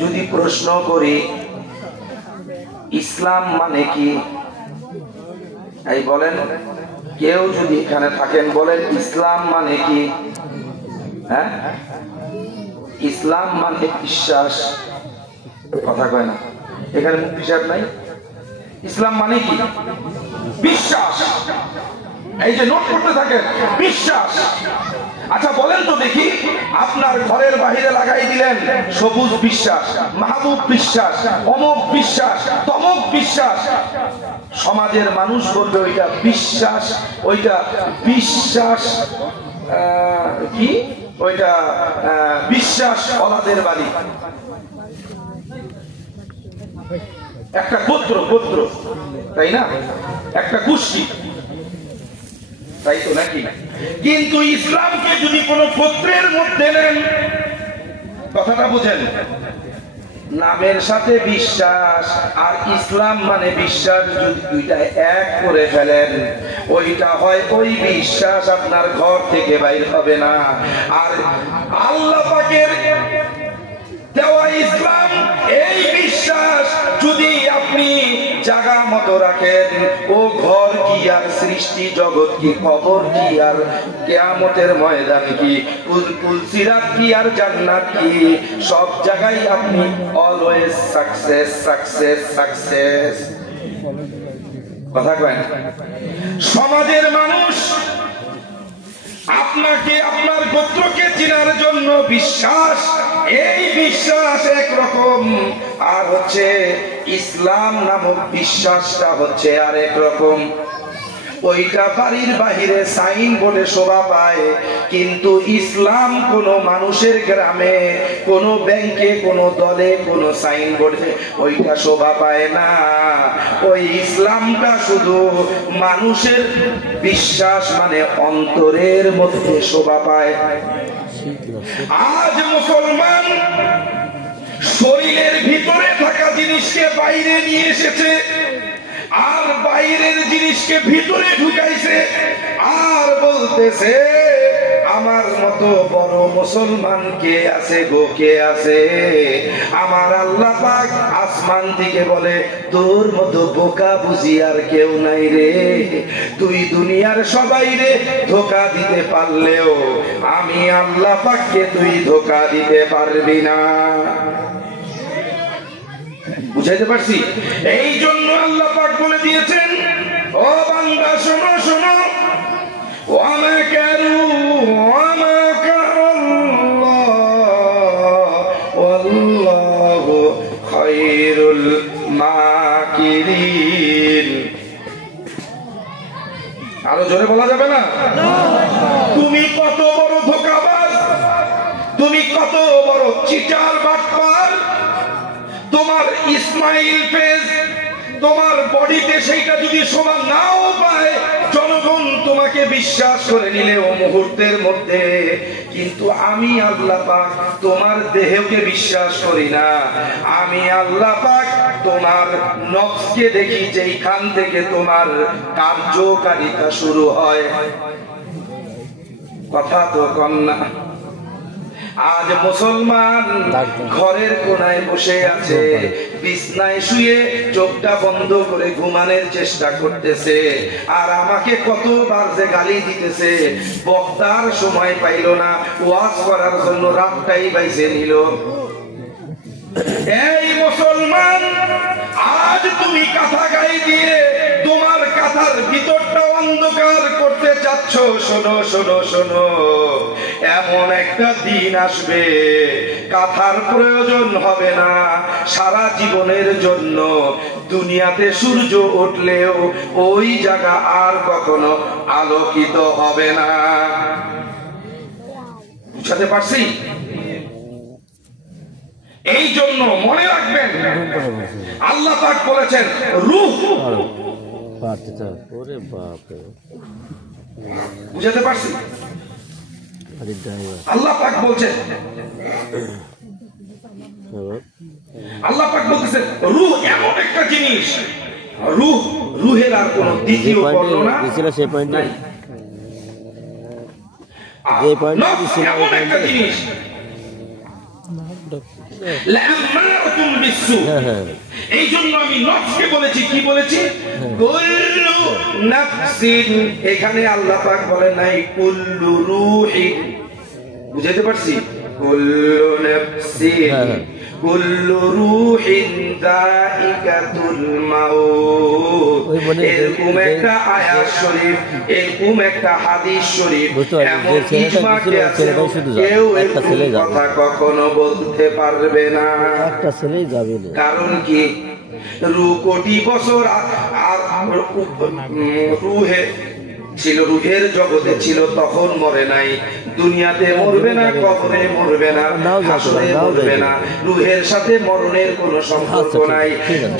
যদি প্রশ্ন করি ইসলাম মানে কি, এই বলেন, কেউ যদি এখানে থাকেন বলেন ইসলাম মানে কি? হ্যাঁ, ইসলাম মানে বিশ্বাস। কথা কয় না, এখানে মুফতি সাহেব নাই। ইসলাম মানে কি? বিশ্বাস। এই যে নোট করতে থাকেন, বিশ্বাস। আচ্ছা বলেন তো দেখি, আপনার ঘরের বাহিরে লাগাই দিলেন সবুজ বিশ্বাস, মাহবুব বিশ্বাস, অমুক বিশ্বাস, তমুক বিশ্বাস। সমাজের মানুষ বলবে ওইটা বিশ্বাস, ওইটা বিশ্বাস কি, ওইটা বিশ্বাস ওলাদের বাড়ি, একটা গোত্র, তাই না? একটা গোষ্ঠী, তাই তো নাকি? কিন্তু ইসলামকে যদি কোন গোত্রের মধ্যে নেন, কথাটা বুঝেন, নামের সাথে বিশ্বাস আর ইসলাম মানে বিশ্বাস যদি দুইটা এক করে ফেলেন, ওইটা হয় ওই বিশ্বাস আপনার ঘর থেকে বাইর হবে না। আর আল্লাহ পাকের দেওয়া ইসলাম, এই বিশ্বাস যদি আপনি জায়গা মতো রাখেন, ও ঘর কি আর সৃষ্টি জগৎ কি, কবর কি আর কিয়ামতের ময়দান কি, পুলসিরাত কি আর জান্নাত কি, সব জায়গায় আপনি অলওয়েজ সাকসেস সাকসেস সাকসেস। কথা কয় না? সমাজের মানুষ আপনাকে আপনার গোত্রকে চেনার জন্য বিশ্বাস, এই বিশ্বাস একরকম, আর হচ্ছে ইসলাম নামক বিশ্বাসটা হচ্ছে আরেক রকম। ওইটা বাড়ির বাহিরে সাইন বোর্ডে শোভা পায়, কিন্তু ইসলাম কোন মানুষের গ্রামে, কোন ব্যাংকে, কোন দলে, কোন সাইন বোর্ডে ওইটা শোভা পায় না। ওই ইসলামটা শুধু মানুষের বিশ্বাস, মানে অন্তরের মধ্যে শোভা পায়। আজ মুসলমান শরীরের ভিতরে থাকা জিনিসকে বাইরে নিয়ে এসেছে, আর বাইরের জিনিসকে ভিতরে ঢুকাইছে, আর বলতেছে আমার মতো বড় মুসলমান কে আছে গো, কে আছে? আমার আল্লাহ পাক আসমান থেকে বলে তোর মতো বোকা বুঝি আর কেউ নাই রে। তুই দুনিয়ার সবাই রে ধোকা দিতে পারলেও আমি আল্লাহ পাককে তুই ধোকা দিতে পারবি না। বুঝাইতে পারছি? এই জন্য আল্লাহ পাক বলে দিয়েছেন, ও বান্দা শোনো শোনো, ওয়ামা কারু ওয়ামা কারাল্লাহ ওয়াল্লাহু খায়রুল মাকিরিন। আরো জোরে বলা যাবে না? তুমি কত বড় ধোঁকাবাজ, তুমি কত বড় চিটার বাটপার, তোমার ইসমাইল পেজ তোমার বডিতে সেইটা যদি শোভা নাও পায়, জনগণ তোমাকে বিশ্বাস করে নিলেও মুহূর্তের মধ্যে, কিন্তু আমি আল্লাহ পাক তোমার দেহকে বিশ্বাস করি না। আমি আল্লাহ পাক তোমার নফসকে দেখি, যেইখান থেকে তোমার কার্যকারিতা শুরু হয়। কথা তো কম না? আজ মুসলমান ঘরের কোনায় বসে আছে, বিছনায় শুয়ে চোখটা বন্ধ করে ঘুমানোর চেষ্টা করতেছে, আর আমাকে কতবার যে গালি দিতেছে, বক্তার সময় পাইল না, ওয়াজ করার জন্য রাতটাই বাইছে নিল। এই মুসলমান, আজ তুমি কাঁথা গায়ে দিয়ে তোমার কাঁথার ভিতরটা অন্ধকার করতে চাচ্ছ, শোনো শোনো শোনো, এমন একটা দিন আসবে কাঁথার প্রয়োজন হবে না সারা জীবনের জন্য। দুনিয়াতে সূর্য উঠলেও ওই জায়গা আর কখনো আলোকিত হবে না। বুঝাতে পারছি? এই জন্য মনে রাখবেন, আল্লাহ পাক বলেছেন রূহ। বুঝাতে পারছি? আল্লাহ পাক বলছেন, আল্লাহ পাক বলতেছেন রূহ এমন একটা জিনিস, রূহের আর কোন দ্বিতীয় বর্ণনা নাই। এমন একটা জিনিস, এই জন্য আমি নফসকে বলেছি, কি বলেছি? কুল্লু নাফসিন। এখানে আল্লাহ পাক বলেন নাই কুল্লু রূহিন। বুঝাইতে পারছি? কুল্লু নাফসিন কুল্লু রূহিন যায়িকাতুল মাউত। এরকম একটা আয়াত শরীফ, এরকম একটা হাদিস শরীফ, এমন ইজমা কি আছে? কেউ এরকম কথা কখনো বলতে পারবে না। একটা ছেলেই যাবে না। কারণ কি? রূহ কোটি বছর রূহে ছিল, রূহের জগতে ছিল, তখন মরে নাই। দুনিয়াতে মরবে না, কবরে মরবে না, হাসরে মরবে না। রূহের সাথে মরণের কোনো সম্পর্ক নাই।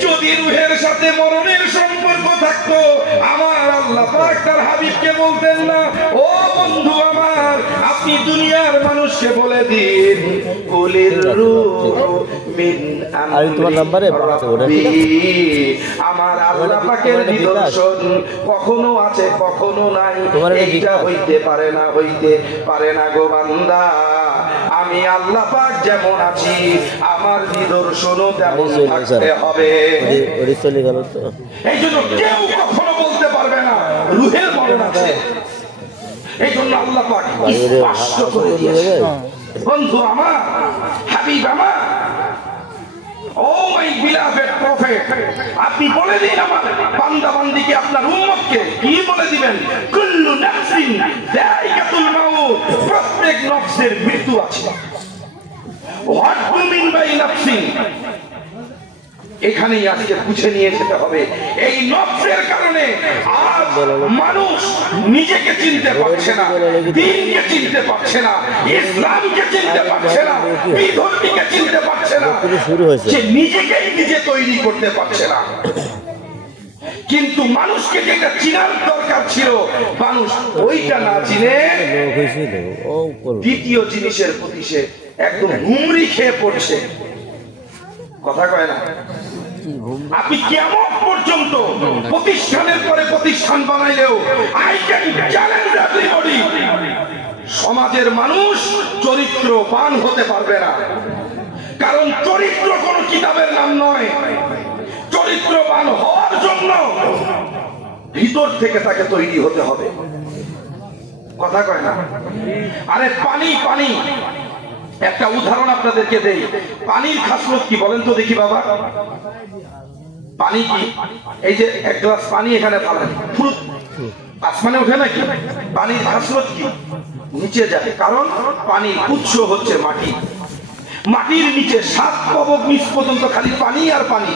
যদি রূহের সাথে মরণের সম্পর্ক থাকতো, আমার আল্লাহ পাক তার হাবিবকে বলতেন না, ও বন্ধু আমার, আপনি দুনিয়ার মানুষকে বলে দিন কুলির রূহ মিন আমরি রাব্বি। আমার আল্লাহ পাকের নিদর্শন কখনো আছে, কখনো নাই। এইটা হইতে পারে না, হইতে পারে না গো বান্দা। আমি আল্লাহ পাক যেমন আছি, আমার নিদর্শনও তেমন থাকতে হবে। এই জন্য কেউ কখনো বলতে পারবে না রূহের মরণ আছে। এই জন্য আল্লাহ পাক স্পষ্ট করে দিয়েছে, বন্ধু আমার, হাবিব আমার, ও মাই বিলাভেড প্রফেট, আপনি বলে দিন আমার বান্দা বান্দিকে, আপনার উম্মতকে কি বলে দিবেন? কুল্লু নাফসিন যায়িকাতুল মাউত। প্রত্যেক নফসের মৃত্যু আছে। হোয়াট ডু মিন বাই নাফসিন? এখানেই আজকে বুঝে নিয়ে যেতে হবে। এই নফসের কারণে আজ মানুষ নিজেকে চিনতে পারছে না, দ্বীনকে চিনতে পারছে না, ইসলামকে চিনতে পারছে না, বিধর্মীকে চিনতে পারছে না, সে নিজেকেই নিজে তৈরি করতে পারছে না। কিন্তু মানুষকে যেটা চিনার দরকার ছিল, মানুষ ওইটা না চিনে দ্বিতীয় জিনিসের প্রতি সে একদম হুমড়ি খেয়ে পড়ছে। কথা কয় না? আপনি কেমন পর্যন্ত প্রতিষ্ঠানের পরে প্রতিষ্ঠান বানাইলেও আই ক্যান চ্যালেঞ্জ এভরিবডি, সমাজের মানুষ চরিত্রবান হতে পারবে না। কারণ চরিত্র কোন কিতাবের নাম নয়। চরিত্রবান হওয়ার জন্য ভিতর থেকে তাকে তৈরি হতে হবে। কথা কয় না? আরে পানি পানি, একটা উদাহরণ আপনাদেরকে দেই। পানির খাসলত কি বলেন তো দেখি বাবা? পানি কি? এই যে এক গ্লাস পানি এখানে ফেলেন, আসমানে ওঠে নাকি? পানির খাসলত কি? নিচে যায়। কারণ পানির উৎস হচ্ছে মাটি। মাটির নিচে 7 কবক নিচ পর্যন্ত খালি পানি আর পানি।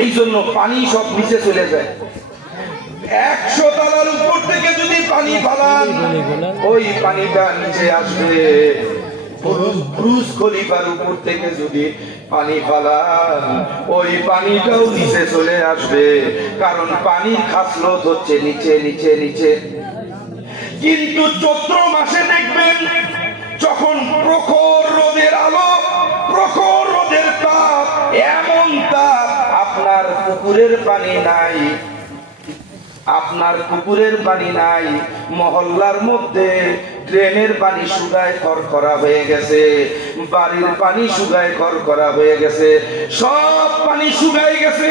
এই জন্য পানি সব নিচে চলে যায়। 100 তলার উপর থেকে যদি পানি ফেলান, ওই পানিটা নিচে আসবে। বুর্জ খলিফার উপর থেকে যদি পানি ফেলান, ওই পানিটাও নিচে চলে আসবে। কারণ পানির খাসলত হচ্ছে নিচে নিচে নিচে। কিন্তু চৈত্র মাসে দেখবেন, যখন প্রখর রোদের আলো, প্রখর রোদের তাপ, এমন তাপ, আপনার পুকুরের পানি নাই, আপনার পুকুরের পানি নাই, মহল্লার মধ্যে ড্রেনের পানি শুকায় খরখরা হয়ে গেছে, বাড়ির পানি শুকায় খরখরা হয়ে গেছে, সব পানি শুকায় গেছে।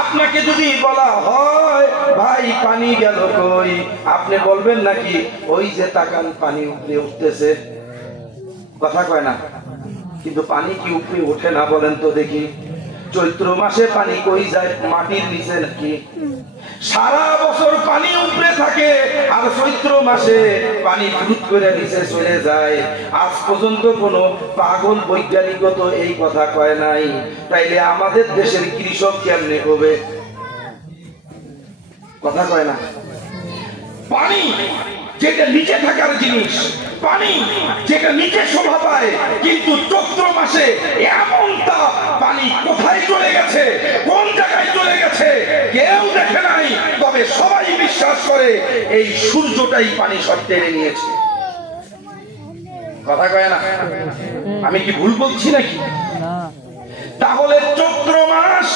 আপনাকে যদি বলা হয় ভাই পানি গেল কই, আপনি বলবেন নাকি ওই যে তাকান পানি উপরে উঠতেছে? কথা কয় না? কিন্তু পানি কি উপরে ওঠে না বলেন তো দেখি? চৈত্র মাসে পানি কই যায়? মাটির নিচে নাকি? সারা বছর পানি উপরে থাকে আর চৈত্র মাসে পানি দ্রুত করে নিচে চলে যায়। আজ পর্যন্ত কোনো পাগল বৈজ্ঞানিক তো এই কথা কয় নাই। তাইলে আমাদের দেশের কৃষক কেমনে হবে? কথা কয় না। পানি যেটা নিচে থাকার জিনিস, পানি যেটা নিচে শোভা পায়, কিন্তু চৈত্র মাসে এমন তাপ, পানি কোথায় চলে গেছে, কোন জায়গায় চলে গেছে কেউ দেখে নাই। তবে সবাই বিশ্বাস করে এই সূর্যটাই পানি সব টেনে নিয়েছে। কথা কয় না? আমি কি ভুল বলছি নাকি? তাহলে চৈত্র মাস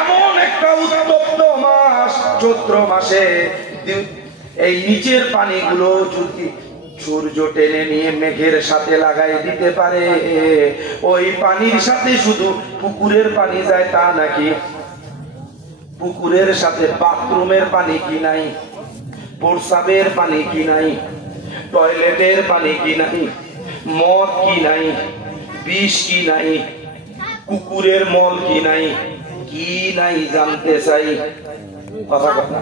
এমন একটা উত্তপ্ত মাস। চৈত্র মাসে এই নিচের পানিগুলো যদি সূর্য টেনে নিয়ে মেঘের সাথে লাগাই দিতে পারে, ওই পানির সাথে শুধু পুকুরের পানি যায় তা নাকি? পুকুরের সাথে বাথরুমের পানি কি নাই? প্রস্রাবের পানি কি নাই? টয়লেটের পানি কি নাই? মদ কি নাই? বিষ কি নাই? কুকুরের মল কি নাই? কি নাই জানতে চাই? কথা কথা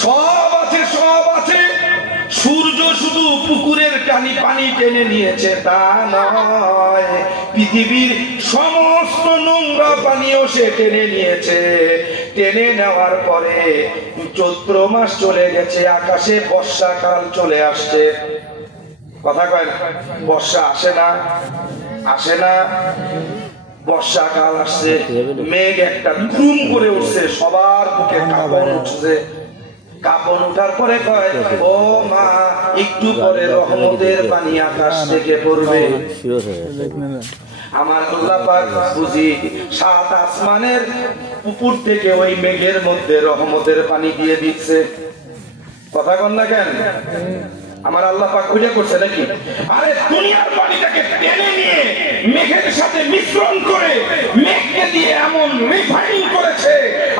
সব আছে, সব আছে। সূর্য শুধু পুকুরের পানি টেনে নিয়েছে তা নয়, পৃথিবীর সমস্ত নোংরা পানিও সে টেনে নিয়েছে। টেনে নেওয়ার পরে চৈত্র মাস চলে গেছে, আকাশে বর্ষাকাল চলে আসছে। কথা কয় না? বর্ষা আসে না? আসে না? বর্ষাকাল আসছে, মেঘ একটা ধুম করে উঠছে, সবার বুকে কাঁপন উঠছে। কাঁপন উঠার পরে কয়, ও মা, একটু পরে রহমতের পানি আকাশ থেকে পড়বে। আমার আল্লাহ পাক বুঝি সাত আসমানের উপর থেকে ওই মেঘের মধ্যে রহমতের পানি দিয়ে দিচ্ছে। কথা কন না কেন? আমার আল্লাহ পাক বুঝে করছে নাকি? আরে দুনিয়ার পানিটাকে টেনে নিয়ে মেঘের সাথে মিশ্রণ করে মেঘকে দিয়ে এমন রিফাইন করেছে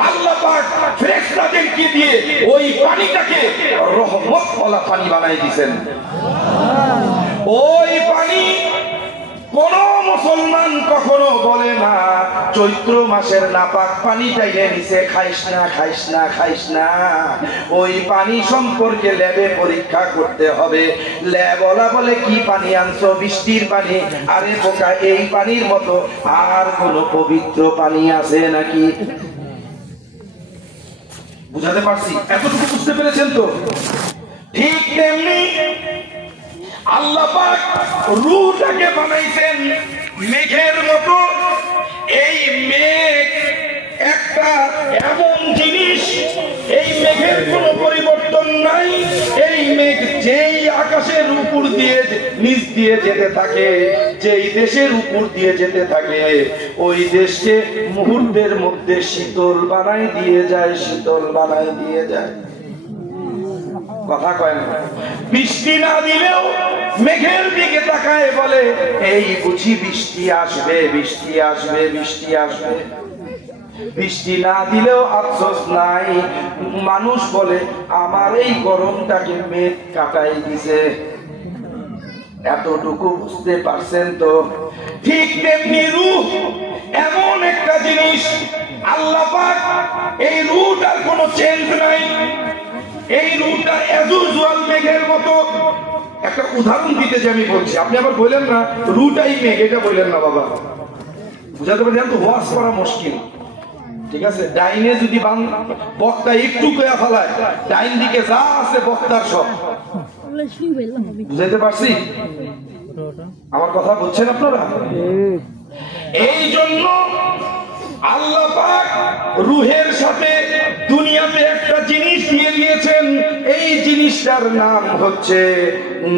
আল্লাহ পাক, ফেরেশতাদেরকে দিয়ে ওই পানিটাকে রহমতওয়ালা পানি বানাই দিয়েছেন। ওই পানি কোন মুসলমান কখনো বলে না চৈত্র মাসের নাপাক পানি চাইলে নিচে খাইস না, খাইস না, খাইস না। ওই পানি সম্পর্কে ল্যাবে পরীক্ষা করতে হবে। ল্যাবওয়ালা বলে কি পানি আনছো? বৃষ্টির পানি। আরে বোকা, এই পানির মতো আর কোন পবিত্র পানি আছে নাকি? বুঝাতে পারছি? এতটুকু বুঝতে পেরেছেন তো? ঠিক তেমনি আল্লাহ পাক রূহটাকে বানাইছেন মেঘের মতো। এই মেঘ একটা এমন জিনিস, এই মেঘের কোনো পরিবর্তন নাই। এই মেঘ যেই আকাশের উপর দিয়ে নিচ দিয়ে যেতে থাকে, যেই দেশের উপর দিয়ে যেতে থাকে, ওই দেশকে মুহূর্তের মধ্যে শীতল বানাই দিয়ে যায়, শীতল বানাই দিয়ে যায়। কথা কয় না? বৃষ্টি না দিলেও মেঘের দিকে তাকায় বলে এই বুঝি বৃষ্টি আসবে, বৃষ্টি আসবে, বৃষ্টি আসবে। বৃষ্টি না দিলেও আফসোস নাই। মানুষ বলে আমার এই গরমটাকে মেঘ কাটাই দিছে। এতটুকু বুঝতে পারছেন তো? ঠিক তেমনি রূহ এমন একটা জিনিস, আল্লাহ পাক এই রূহটার কোনো চেঞ্জ নাই। এই রূহটা এজুজুয়াল মেঘের মতো। একটা উদাহরণ দিতে যে আমি বলছি, আপনি আবার বললেন না রূহটাই মেঘ, এটা বললেন না বাবা। বুঝাতে পারছেন তো? ওয়াজ করা মুশকিল, ঠিক আছে? ডাইনে যদি বক্তা একটু কয়া ফেলায়, ডাইন দিকে যা আছে বক্তার সব। বুঝাইতে পারছি? আমার কথা বুঝছেন আপনারা? এই জন্য আল্লাহ পাক রূহের সাথে দুনিয়াতে একটা জিনিস দিয়ে দিয়েছেন। এই জিনিসটার নাম হচ্ছে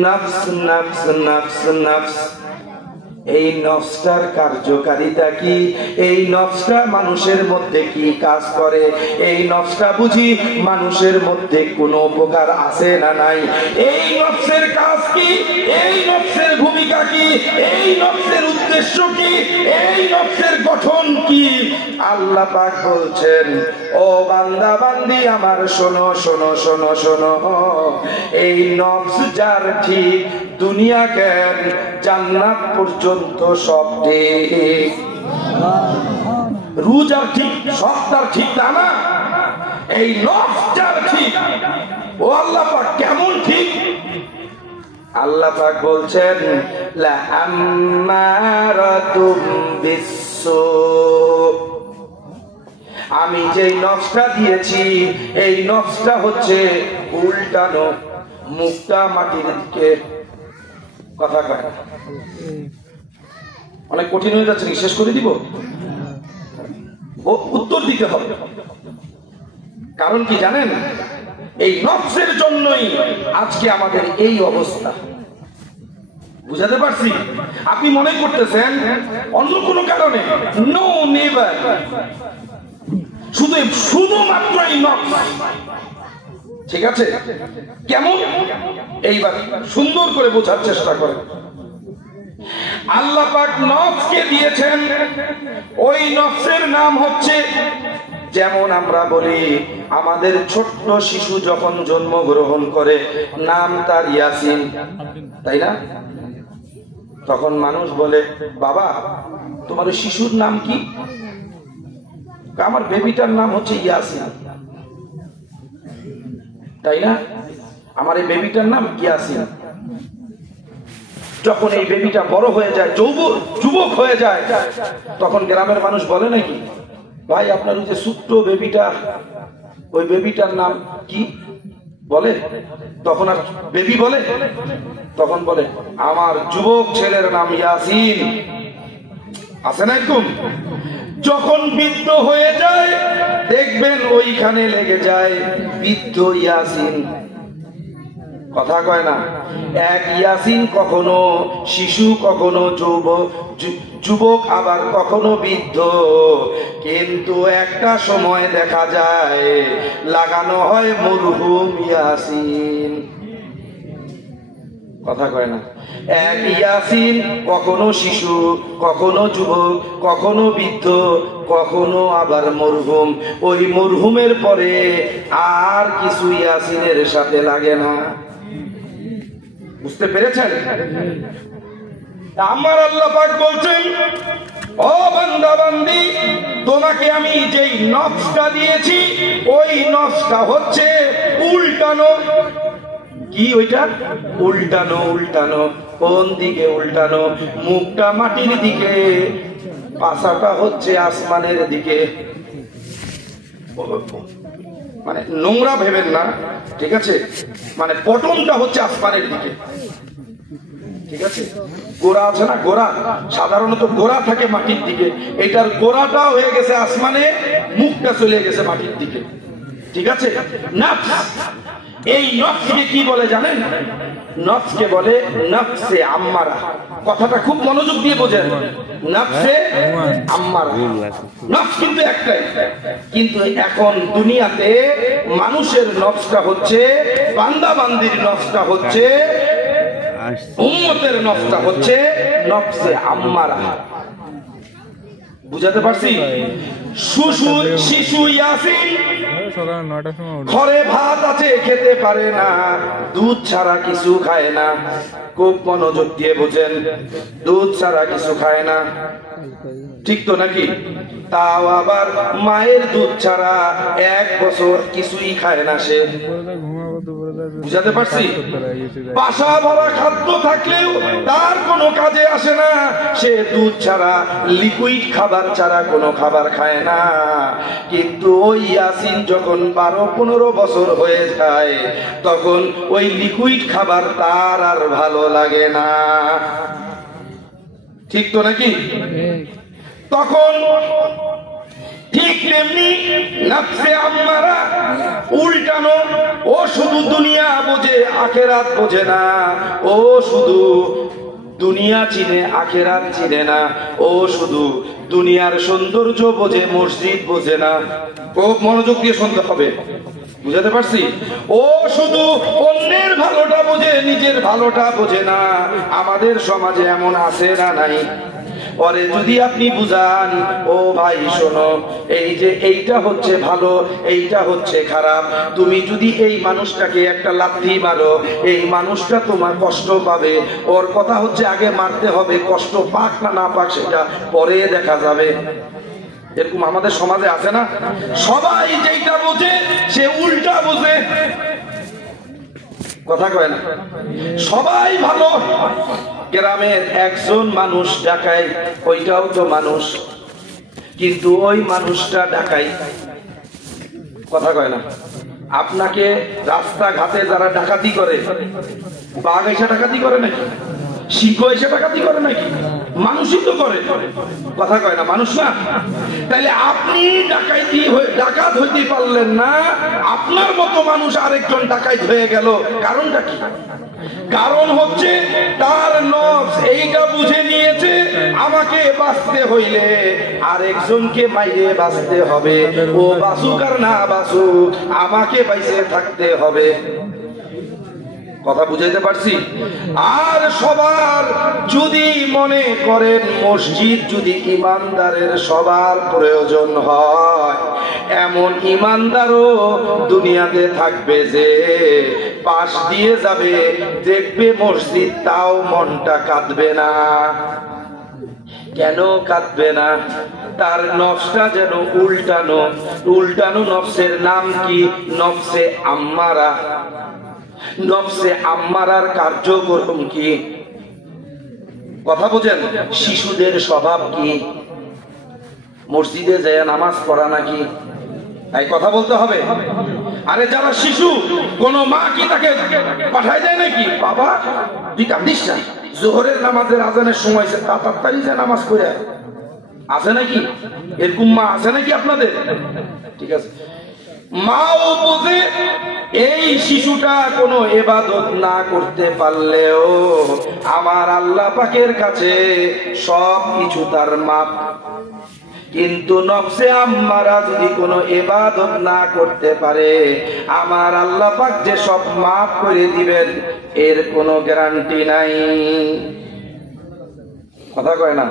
নফস, নফস, নফস, নফস। এই নফসটার কার্যকারিতা কি? এই নফসটা মানুষের মধ্যে কি কাজ করে? এই নফসটা বুঝি মানুষের মধ্যে কোনো উপকার আছে না নাই? এই নফসের কাজ কি? এই নফসের ভূমিকা কি? এই নফসের উদ্দেশ্য কি? এই নফসের গঠন কি? আল্লাহ পাক বলছেন, ও বান্দা বান্দি আমার শোনো, শোনো, শোনো, শোনো। এই নফস যার ঠিক, দুনিয়া জ্ঞান জান্নাত পর্যন্ত সব ঠিক। রুজার ঠিক, সপ্তাহ ঠিক তা না, এই নফসটার ঠিক। ও আল্লাহ পাক কেমন ঠিক? আল্লাহ পাক বলছেন লা আম্মারাতুম বিসসু, আমি যেই নফসটা দিয়েছি এই নফসটা হচ্ছে উল্টানো, মুখটা মাটির দিকে। কথা কয় অনেক কঠিন হয়ে যাচ্ছে, শেষ করে দিব? উত্তর দিতে হবে। কারণ কি জানেন, এই নফসের জন্যই আজকে আমাদের এই অবস্থা। বুঝাতে পারছি? আপনি মনে করতেছেন অন্য কোনো কারণে, নো নেভার, শুধুমাত্র এই নফস। ঠিক আছে, কেমন? এইবার সুন্দর করে বোঝার চেষ্টা করেন। আল্লাহ পাক নফসকে দিয়েছেন, ওই নফসের নাম হচ্ছে, যেমন আমরা বলি আমাদের ছোট্ট শিশু যখন জন্মগ্রহণ করে নাম তার ইয়াসিন, তাই না? তখন মানুষ বলে, বাবা তোমার শিশুর নাম কি? আমার বেবিটার নাম হচ্ছে ইয়াসিন, তাই না? আমার এই বেবিটার নাম ইয়াসিন। যখন এই বেবিটা বড় হয়ে যায়, যুবক হয়ে যায়, তখন গ্রামের মানুষ বলে নাকি, ভাই আপনার ওই যে ছোট্ট বেবিটা, ওই বেবিটার নাম কি বলে? তখন আর বেবি বলে, তখন বলে আমার যুবক ছেলের নাম ইয়াসিন। আছে না এরকম? যখন বৃদ্ধ হয়ে যায় দেখবেন ওইখানে লেগে যায় বৃদ্ধ ইয়াসিন। কথা কয় না? এক ইয়াসিন কখনো শিশু, কখনো যুবক, আবার কখনো বৃদ্ধ। কিন্তু একটা সময় দেখা যায় লাগানো হয় মরহুম ইয়াসিন। কথা কয় না? এক ইয়াসিন কখনো শিশু, কখনো যুবক, কখনো বৃদ্ধ, কখনো আবার মরহুম। ওই মরহুমের পরে আর কিছু ইয়াসিনের সাথে লাগে না। বুঝতে পেরেছেন? আমার আল্লাহ পাক বলছেন, ও বান্দা বান্দি, তোমাকে আমি যেই নফসটা দিয়েছি ওই নফসটা হচ্ছে উল্টানো। কি ওইটা? উল্টানো। উল্টানো কোন দিকে? উল্টানো মুখটা মাটির দিকে, পাছাটা হচ্ছে আসমানের দিকে। মানে নোংরা ভেবেন না, ঠিক আছে? মানে পটনটা হচ্ছে আসমানের দিকে, ঠিক আছে? গোড়া আছে না, গোড়া সাধারণত গোড়া থাকে মাটির দিকে, এটার গোড়াটা হয়ে গেছে আসমানে, মুখটা চলে গেছে মাটির দিকে, ঠিক আছে? নফস, এই নফসকে কি বলে জানেন? নফসকে বলে নফসে আম্মারা। কথাটা খুব মনোযোগ দিয়ে বোঝেন, নফসে আম্মারা। নফস কিন্তু একটাই, কিন্তু এখন দুনিয়াতে মানুষের নফসটা হচ্ছে, বান্দা বান্দির নফসটা হচ্ছে, উম্মতের নফসটা হচ্ছে নফসে আম্মারা। বুঝাতে পারছি? শিশু ইয়াসিন ঘরে ভাত আছে খেতে পারে না, দুধ ছাড়া কিছু খায় না। খুব মনোযোগ দিয়ে বোঝেন, দুধ ছাড়া কিছু খায় না, ঠিক তো নাকি? তাও আবার মায়ের দুধ ছাড়া 1 বছর কিছুই খায় না সে। বুঝাতে পারছি? বাসা ভরা খাদ্য থাকলেও তার কোনো কাজে আসে না, সে দুধ ছাড়া, লিকুইড খাবার ছাড়া কোনো খাবার খায় না। কিন্তু ওই ইয়াসিন যখন 12-15 বছর হয়ে যায়, তখন ওই লিকুইড খাবার তার আর ভালো লাগে না, ঠিক তো নাকি? তখন ঠিক তেমনি নফসে আম্মারা উল্টানো, ও শুধু দুনিয়া বোঝে, আখেরাত বোঝে না। ও শুধু দুনিয়া চিনে, আখেরাত চিনে না। ও শুধু দুনিয়ার সৌন্দর্য বোঝে, মসজিদ বোঝে না। খুব মনোযোগ দিয়ে শুনতে হবে, বুঝাতে পারছি? ও শুধু অন্যের ভালোটা বোঝে, নিজের ভালোটা বোঝে না। আমাদের সমাজে এমন আছে না নাই? পরে যদি আপনি বুঝান, ও ভাই শোনো, এই যে এইটা হচ্ছে ভালো, এইটা হচ্ছে খারাপ, তুমি যদি এই মানুষটাকে একটা লাথি মারো, এই মানুষটা তোমার কষ্ট পাবে, ওর কথা হচ্ছে আগে মারতে হবে, কষ্ট পাক না না পাক সেটা পরে দেখা যাবে। এরকম আমাদের সমাজে আছে না? সবাই যেটা বোঝে সে উল্টা বোঝে, কথা কয় না। সবাই ভালো, গ্রামের একজন মানুষ ডাকাই, ওইটাও তো মানুষ, কিন্তু ওই মানুষটা ডাকাই, কথা কয় না। আপনাকে রাস্তাঘাটে যারা ডাকাতি করে, বাঘ এসে ডাকাতি করে নাকি? সিংহ এসে ডাকাতি করে নাকি? মানুষই তো করে, কথা কয় না, মানুষ না? তাইলে আপনি ডাকাত হইতে পারলেন না, আপনার মতো মানুষ আরেকজন ডাকাত হয়ে গেল, কারণটা কি? কারণ হচ্ছে তার নফস এইটা বুঝে নিয়েছে, আমাকে বাঁচতে হইলে আরেকজনকে মাইরে বাঁচতে হবে, ও বাঁচুক আর না বাঁচুক আমাকে বাইসে থাকতে হবে। কথা বুঝাইতে পারছি? আর সবার যদি মনে করেন মসজিদ যদি ইমানদারের সবার প্রয়োজন হয়, এমন ইমানদারও দুনিয়াতে থাকবে যে পাশ দিয়ে যাবে, দেখবে মসজিদ, তাও মনটা কাঁদবে না। কেন কাঁদবে না? তার নফসটা যেন উল্টানো। উল্টানো নফসের নাম কি? নফসে আম্মারা। নফসে আম্মারার কার্যক্রম কি? কথা বোঝেন? শিশুদের স্বভাব কি? মসজিদে যায় নামাজ পড়া নাকি? এই কথা বলতে হবে। আরে যারা শিশু, কোন মা কি তাকে পাঠায় দেয় নাকি? বাবা তুই কাঁদিস না, জোহরের নামাজের আজানের সময় তাড়াতাড়ি যে নামাজ পড়ে আছে নাকি? এরকম মা আছে নাকি আপনাদের? ঠিক আছে, মাও বোঝে এই শিশুটা কোনো ইবাদত না করতে পারলেও আমার আল্লাহ পাকের কাছে সব কিছু তার মাপ। কিন্তু নফসে আম্মারা যদি কোনো ইবাদত না করতে পারে, আমার আল্লাহ পাক যে সব মাফ করে দিবেন এর কোনো গ্যারান্টি নাই। কথা কয় না?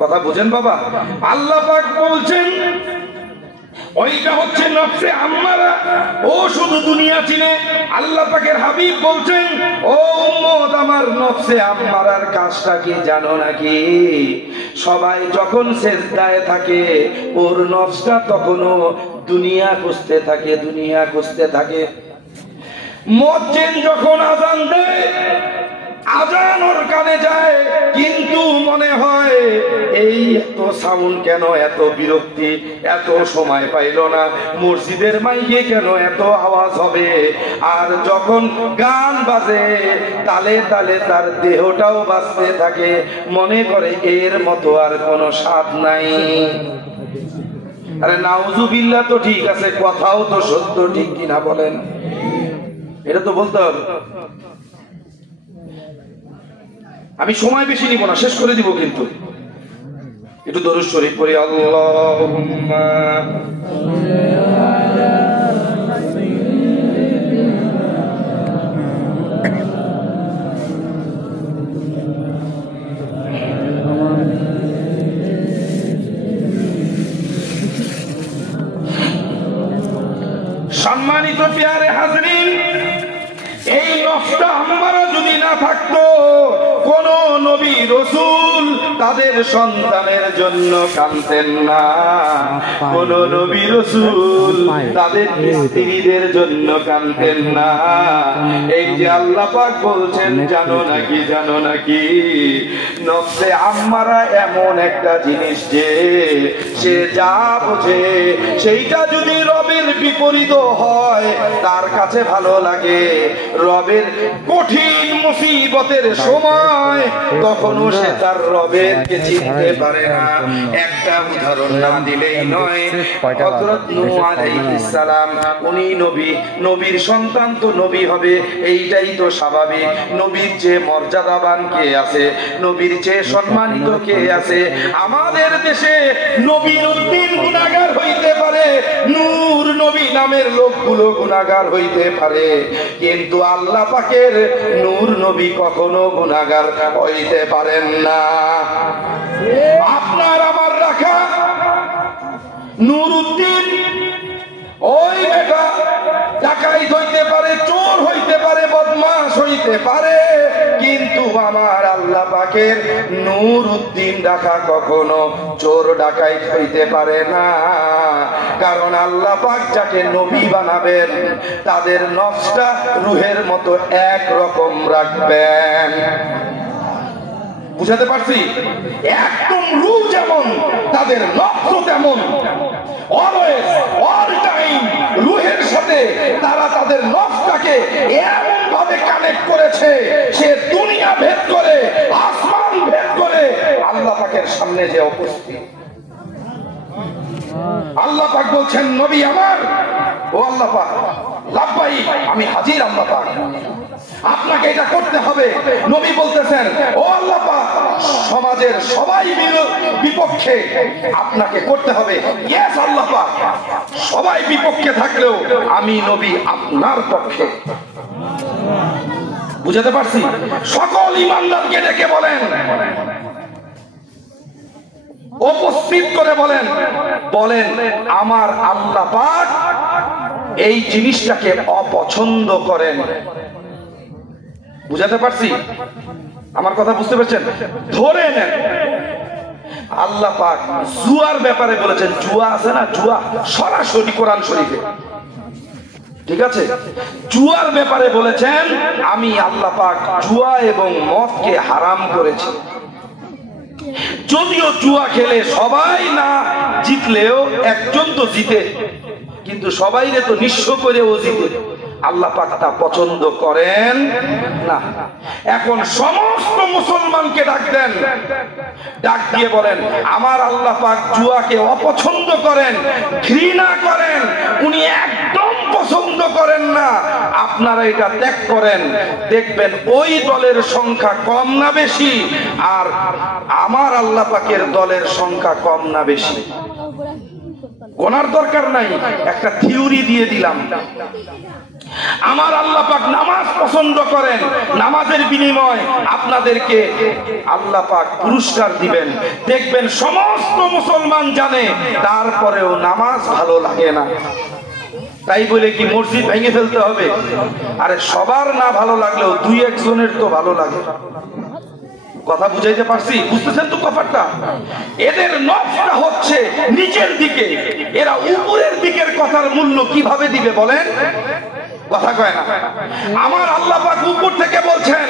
কথা বুঝেন বাবা? আল্লাহ পাক বলছেন ওইটা হচ্ছে নফসে আম্মারা, ও শুধু দুনিয়া চিনে। আল্লাহ পাকের হাবিব বলছেন, ও উম্মত আমার, নফসে আম্মারার কাজটা কি জানো নাকি? সবাই যখন সিজদায় থাকে ওর নফসটা তখনও দুনিয়া খুঁজতে থাকে, দুনিয়া খুঁজতে থাকে। মুয়াজ্জিন যখন আযান দেয়, আজান ওর কানে যায়, কিন্তু মনে হয় এই এত সাউন্ড কেন, এত বিরক্তি, এত সময় পাইল না, মসজিদের মাইকে কেন এত আওয়াজ হবে। আর যখন গান বাজে তালে তালে তার দেহটাও বাজতে থাকে, মনে করে এর মতো আর কোনো স্বাদ নাই। আরে নাউজুবিল্লাহ তো ঠিক আছে, কথাও তো সত্য, ঠিক কিনা বলেন? এটা তো বলতে হবে। আমি সময় বেশি নিব না, শেষ করে দিব, কিন্তু একটু দরুদ শরীফ পড়ি। আল্লাহুম্মা সম্মানিত প্যারে হাজরিন, এই নফসটা আম্মারা যদি না থাকতো, কোন নবী রাসূল তাদের সন্তানের জন্য কাঁদতেন না, কোন নবী রাসূল তাদের স্ত্রীদের জন্য কাঁদতেন না। এই যে আল্লাহ পাক বলছেন, জানো নাকি, জানো নাকি, নফসে আম্মারা এমন একটা জিনিস যে সে যা বোঝে সেইটা যদি রবের বিপরীত হয় তার কাছে ভালো লাগে। রবের কঠিন মুসিবতের সময় তখনও সে তার রবেরকে চিনতে পারে না। একটা উদাহরণ না দিলেই নয়, হযরত নূহ আলাইহিস সালাম, উনি নবী, নবীর সন্তান তো নবী হবে, এইটাই তো স্বাভাবিক। নবীর চেয়ে মর্যাদাবান কে আছে? নবীর চেয়ে সম্মানিত কে আছে? আমাদের দেশে নবীর উদ্দিন গুনাহগার হইতে পারে, নূর নবী নামের লোকগুলো গুনাহগার হইতে পারে, কিন্তু আল্লাহ পাকের নূর নবী কখনো গুনাহগার হইতে পারেন না। আপনার আমার রাখা নূরউদ্দিন ওই বেটা ডাকাইত হইতে পারে, চোর হইতে পারে, বদমাশ হইতে পারে, কিন্তু আমার আল্লাহ পাকের নূরউদ্দিন রাখা কখনো চোর ডাকাইত হইতে পারে না। কারণ আল্লাহ পাক যাকে নবী বানাবেন তাদের নফসটা রূহের মতো এক রকম রাখবেন। বুঝাতে পারছি? একদম রূহ যেমন তাদের নফস তেমন, অলওয়েজ অল টাইম রূহের সাথে তারা তাদের নফসটাকে এমন ভাবে কানেক্ট করেছে, সে দুনিয়া ভেদ করে আসমান ভেদ করে আল্লাহ পাকের সামনে যে উপস্থিত। আল্লাহ পাক বলছেন নবী আমার, ও আল্লাহ পাক লাব্বাইক, আমি হাজির আল্লাহ পাক, আপনাকে এটা করতে হবে। নবী বলতেছেন ও আল্লাহ পাক সমাজের সবাই বিপক্ষে, আপনাকে করতে হবে। ইয়েস আল্লাহ পাক, সবাই বিপক্ষে থাকলেও আমি নবী আপনার পক্ষে। বুঝাতে পারছি? সকল ঈমানদারকে ডেকে বলেন, উপস্থিত করে বলেন আমার আল্লাহ পাক এই জিনিসটাকে অপছন্দ করেন। বুঝাতে পারছি? আমার কথা বুঝতে পারছেন? ধরে নেন আল্লাহ পাক জুয়ার ব্যাপারে বলেছেন, জুয়া আছে না, জুয়া সরাসরি কোরআন শরীফে, ঠিক আছে? জুয়ার ব্যাপারে বলেছেন আমি আল্লাহ পাক জুয়া এবং মদকে হারাম করেছি। যদিও জুয়া খেলে সবাই না জিতলেও একজন তো জিতে, কিন্তু সবাইরে তো নিঃস্ব করেও জিতে। আল্লাহ পাক তা পছন্দ করেন না। এখন সমস্ত মুসলমানকে ডাক দেন, ডাক দিয়ে বলেন আমার আল্লাহ পাক জুয়াকে অপছন্দ করেন, ঘৃণা করেন, উনি একদম পছন্দ করেন না। আপনারা এটা ত্যাগ করেন, দেখবেন ওই দলের সংখ্যা কম না বেশি, আর আমার আল্লাহ পাকের দলের সংখ্যা কম না বেশি। গোনার দরকার নাই, একটা থিওরি দিয়ে দিলাম। আমার আল্লাহ পাক নামাজ পছন্দ করেন, নামাজের বিনিময় আপনাদেরকে আল্লাহ পাক পুরস্কার দিবেন। দেখবেন সমস্ত মুসলমান জানে, তারপরেও নামাজ ভালো লাগে না। তাই বলে কি মসজিদ ভেঙে ফেলতে হবে? আরে সবার না ভালো লাগলেও দুই একজনের তো ভালো লাগে। কথা বুঝাইতে পারছি? বুঝতেছেন তো ব্যাপারটা? এদের নফসটা হচ্ছে নিচের দিকে, এরা উপরের দিকের কথার মূল্য কিভাবে দিবে বলেন? কথা কয় না। আমার আল্লাহ পাক উপর থেকে বলছেন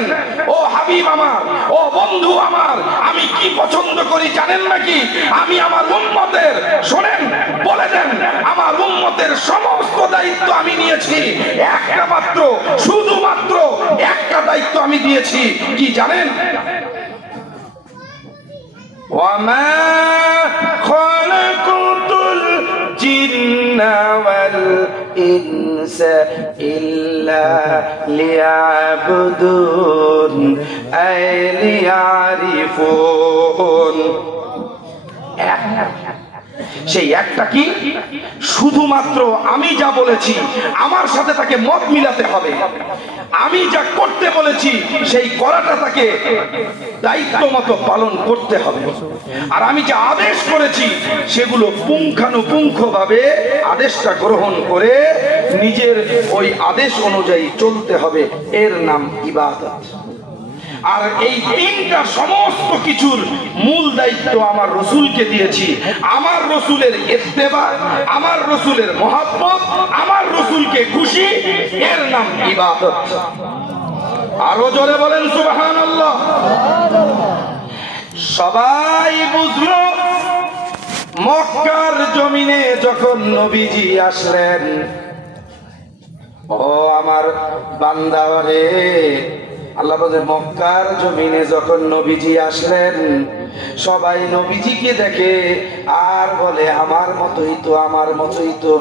ও হাবিব আমার, ও বন্ধু আমার, আমি কি পছন্দ করি জানেন নাকি? আমি আমার উম্মতের, শোনেন বলে দেন, আমার উম্মতের সমস্ত দায়িত্ব আমি নিয়েছি, একটা মাত্র, শুধুমাত্র একটা দায়িত্ব আমি দিয়েছি, কি জানেন? ওয়ামা খালাকুতুল জিন্না ওয়াল ইনসা ইল্লা লিয়াবুদুন আই লিয়ারিফুন। সেই একটা কি? শুধুমাত্র আমি যা বলেছি আমার সাথে তাকে মত মিলাতে হবে। আমি যা করতে বলেছি সেই করাটা তাকে দায়িত্ব মতো পালন করতে হবে। আর আমি যা আদেশ করেছি সেগুলো পুঙ্খানুপুঙ্খভাবে আদেশটা গ্রহণ করে নিজের ওই আদেশ অনুযায়ী চলতে হবে। এর নাম ইবাদত। আর এই তিনটা সমস্ত কিছুর মূল দায়িত্ব আমার রসুলকে দিয়েছি। আমার রসুলের ইত্তেবা, আমার রসুলের মহাব্বত, আমার রসুলকে খুশি, এর নাম ইবাদত। আরো জোরে বলেন সুবহানাল্লাহ। সবাই বুঝলো মক্কার জমিনে যখন নবীজি আসলেন, ও আমার বান্দা রে, আল্লাহ বলে মক্কার জমিনে যখন নবীজি আসলেন, সবাই নবীজিকে দেখে আর বলে আমার মতোই তো, আমার মতোই তো,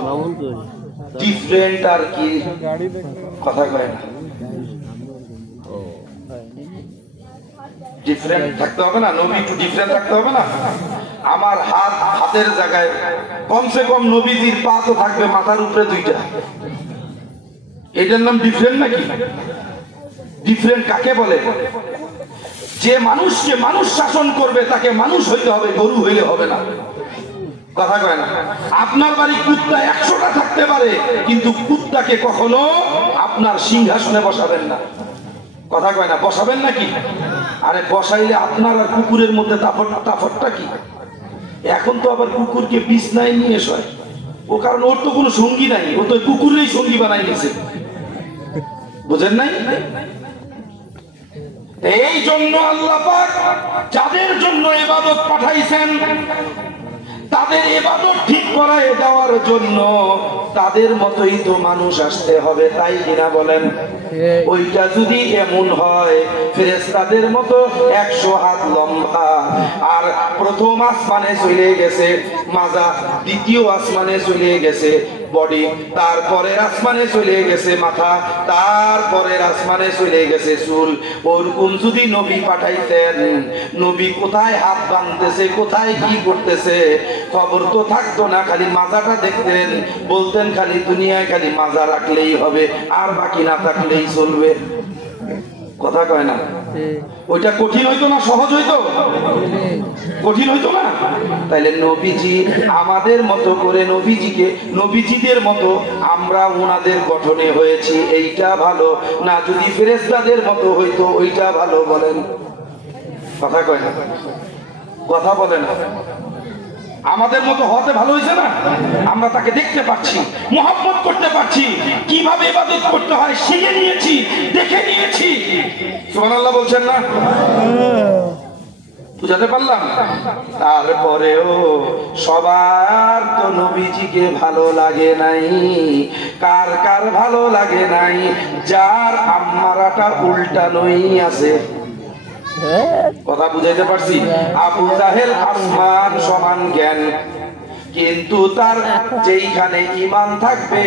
ডিফারেন্ট আর কি, কথা কয় না, ডিফারেন্ট থাকতে হবে না, নবী একটু ডিফারেন্ট থাকতে হবে না। আমার হাতের জায়গায় কমসে কম নবীজির পা তো থাকবে মাথার উপরে দুইটা। এটার নাম ডিফারেন্ট নাকি? ডিফারেন্ট কাকে বলে? যে মানুষকে মানুষ শাসন করবে তাকে মানুষ হইতে হবে, গরু হইলে হবে না। কথা কয় না? আপনার বাড়ি কুত্তা 100টা থাকতে পারে, কিন্তু কুত্তাকে কখনো আপনার সিংহাসনে বসাবেন না। কথা কয় না? বসাবেন নাকি? আরে বসাইলে আপনার আর কুকুরের মধ্যে তাফরটা কি? এখন তো আবার কুকুরকে বিছনায় নিয়ে শোয়, ও কারণ ওর তো কোনো সঙ্গী নাই, ও তো কুকুরেরই সঙ্গী বানাই নিয়েছে। বুঝেন নাই? এই জন্য আল্লাহ পাক যাদের জন্য ইবাদত পাঠাইছেন, তাদের ইবাদত ঠিক করায় দেওয়ার জন্য তাদের মতোই তো মানুষ আসতে হবে, তাই কিনা বলেন? ওইটা যদি এমন হয় ফেরেশতাদের মতো 100 হাত লম্বা, আর প্রথম আসমানে চলে গেছে মাজা, দ্বিতীয় আসমানে চলে গেছে বডি, তারপরের আসমানে চলে গেছে মাথা, তারপরের আসমানে চলে গেছে চুল, ওরকম যদি নবী পাঠাইতেন, নবী কোথায় হাত বাঁধতেছে, কোথায় কি করতেছে খবর তো থাকতো না, খালি মাজাটা দেখতেন, বলতেন খালি দুনিয়ায় খালি মাজা রাখলেই হবে, আর বাকি না থাকলেই চলবে। কথা কয় না? ওইটা কঠিন হইতো না সহজ হইতো? কঠিন হইতো না? তাইলে নবীজি আমাদের মতো করে নবীজিদের মতো আমরা ওনাদের গঠনে হয়েছি, এইটা ভালো না যদি ফেরেশতাদের মতো হইতো ওইটা ভালো? বলেন। কথা কয় না? কথা বলে না? আমাদের মতো হতে ভালো হয়েছে না? আমরা তাকে দেখতে পাচ্ছি, মুহাব্বত করতে পারছি, কিভাবে ইবাদত করতে হয় শিখে নিয়েছি, দেখে নিয়েছি। সুবহানাল্লাহ বলছেন না? বুঝাতে পারলাম? তারপরেও সবার তো নবীজিকে ভালো লাগে নাই। কার কার ভালো লাগে নাই? যার আম্মারাটা উল্টানোই আছে। কথা বুঝাইতে পারছি? আবু জাহেল আসমান সমান জ্ঞান, কিন্তু তার যেইখানে ঈমান থাকবে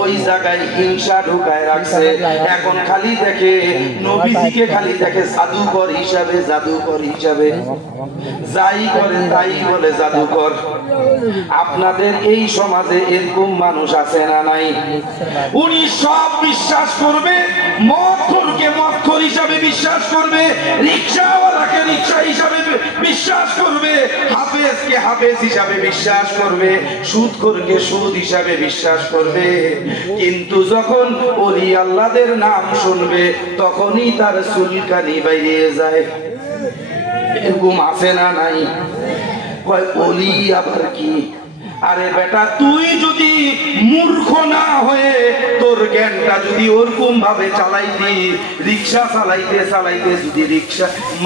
ওই জায়গায় হিংসা ঢুকায় রাখছে। এখন খালি দেখে নবীজিকে, খালি দেখে জাদুকর হিসাবে, জাদুকর হিসাবে, যাই করে তাই বলে জাদুকর। আপনাদের এই সমাজে এরকম মানুষ আছে না নাই? উনি সব বিশ্বাস করবে, মদখোরকে মদখোর হিসাবে বিশ্বাস করবে, রিকশাওয়ালাকে রিকশা হিসাবে বিশ্বাস করবে, হাফেজকে হাফেজ হিসাবে বিশ্বাস করবে, সুদখোরকে সুদ হিসাবে বিশ্বাস করবে। কিন্তু যখন ওলি আল্লাহদের নাম শুনবে তখনই তার চুলকানি বাইরে যায়। এরকম আছে না নাই? কয় ওলি আবার কি? আরে বেটা, তুই যদি মূর্খ না হয়ে তোর জ্ঞানটা যদি ওরকম ভাবে চালাইতি, রিক্সা চালাইতে চালাইতে যদি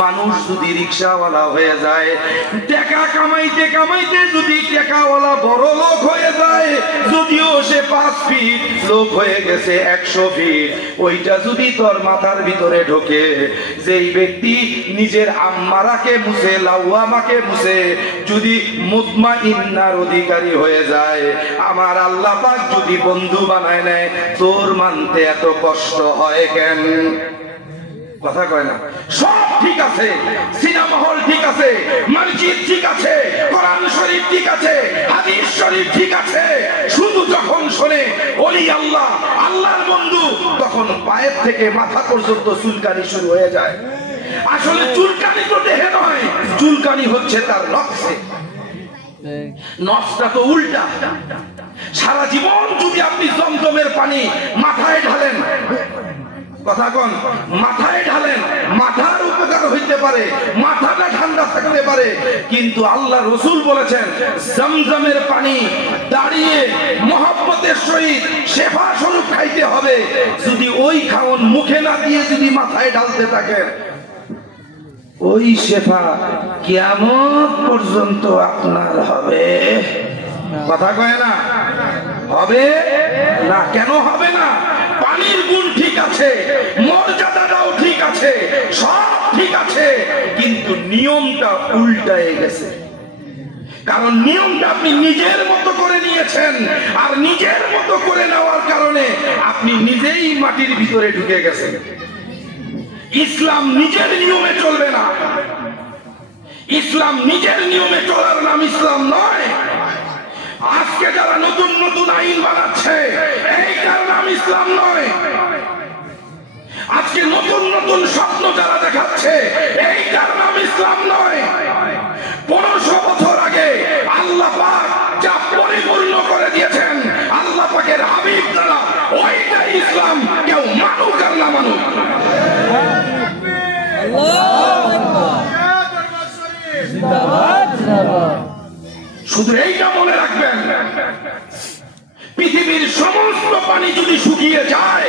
মানুষ যদি রিক্সাওয়ালা হয়ে যায়, টাকা কামাইতে কামাইতে যদি টাকাওয়ালা বড় লোক হয়ে যায়, যদিও সে 5 ফিট লোক হয়ে গেছে 100 ফিট, ওইটা যদি তোর মাথার ভিতরে ঢোকে, যেই ব্যক্তি নিজের আম্মারাকে মুছে, লাওয়ামাকে মুছে যদি মুতমাইন্নার অধিকারী হয়ে যায়, আমার আল্লাহ পাক যদি বন্ধু বানায় নেয়, তোর মানতে এত কষ্ট হয় কেন? কথা কয় না? সব ঠিক আছে, সিনেমা হল ঠিক আছে, মসজিদ ঠিক আছে, কোরআন শরীফ ঠিক আছে, হাদিস শরীফ ঠিক আছে, শুধু যখন শোনে ওলি আল্লাহ, আল্লাহর বন্ধু, তখন পায়ের থেকে মাথা পর্যন্ত চুলকানি শুরু হয়ে যায়। আসলে চুলকানি তো দেহে নয়, চুলকানি হচ্ছে তার নফসে। নফসটা তো উল্টা। সারা জীবন যদি আপনি জমজমের পানি মাথায় ঢালেন, কথা কোন, মাথায় ঢালেন, মাথার উপকার হইতে পারে, মাথাটা ঠান্ডা থাকতে পারে, কিন্তু আল্লাহ রসুল বলেছেন জমজমের পানি দাঁড়িয়ে মহব্বতের সহিত শেফা স্বরূপ খাইতে হবে। যদি ওই খাওন মুখে না দিয়ে যদি মাথায় ঢালতে থাকেন, ওই শেফা কিয়ামত পর্যন্ত আপনার হবে। কথা কয় না? হবে না? কেন হবে না? পানির গুণ ঠিক আছে, মর্যাদাটাও ঠিক আছে, সব ঠিক আছে, কিন্তু নিয়মটা উল্টায়ে গেছে। কারণ নিয়মটা আপনি নিজের মতো করে নিয়েছেন, আর নিজের মতো করে নেওয়ার কারণে আপনি নিজেই মাটির ভিতরে ঢুকে গেছেন। ইসলাম নিজের নিয়মে চলবে না, ইসলাম নিজের নিয়মে চলার নাম ইসলাম নয়। আজকে যারা নতুন নতুন আইন বানাচ্ছে এইটার নাম ইসলাম নয়। আজকে নতুন নতুন স্বপ্ন যারা দেখাচ্ছে এইটার নাম ইসলাম নয়। 1500 বছর আগে আল্লাহ পাক যা পরিপূর্ণ করে দিয়েছেন আল্লাহ পাকের হাবিব দ্বারা, ওইটাই ইসলাম। কেউ মানুক আর না মানুক। শুধু এইটা মনে রাখবেন, পৃথিবীর সমস্ত পানি যদি শুকিয়ে যায়,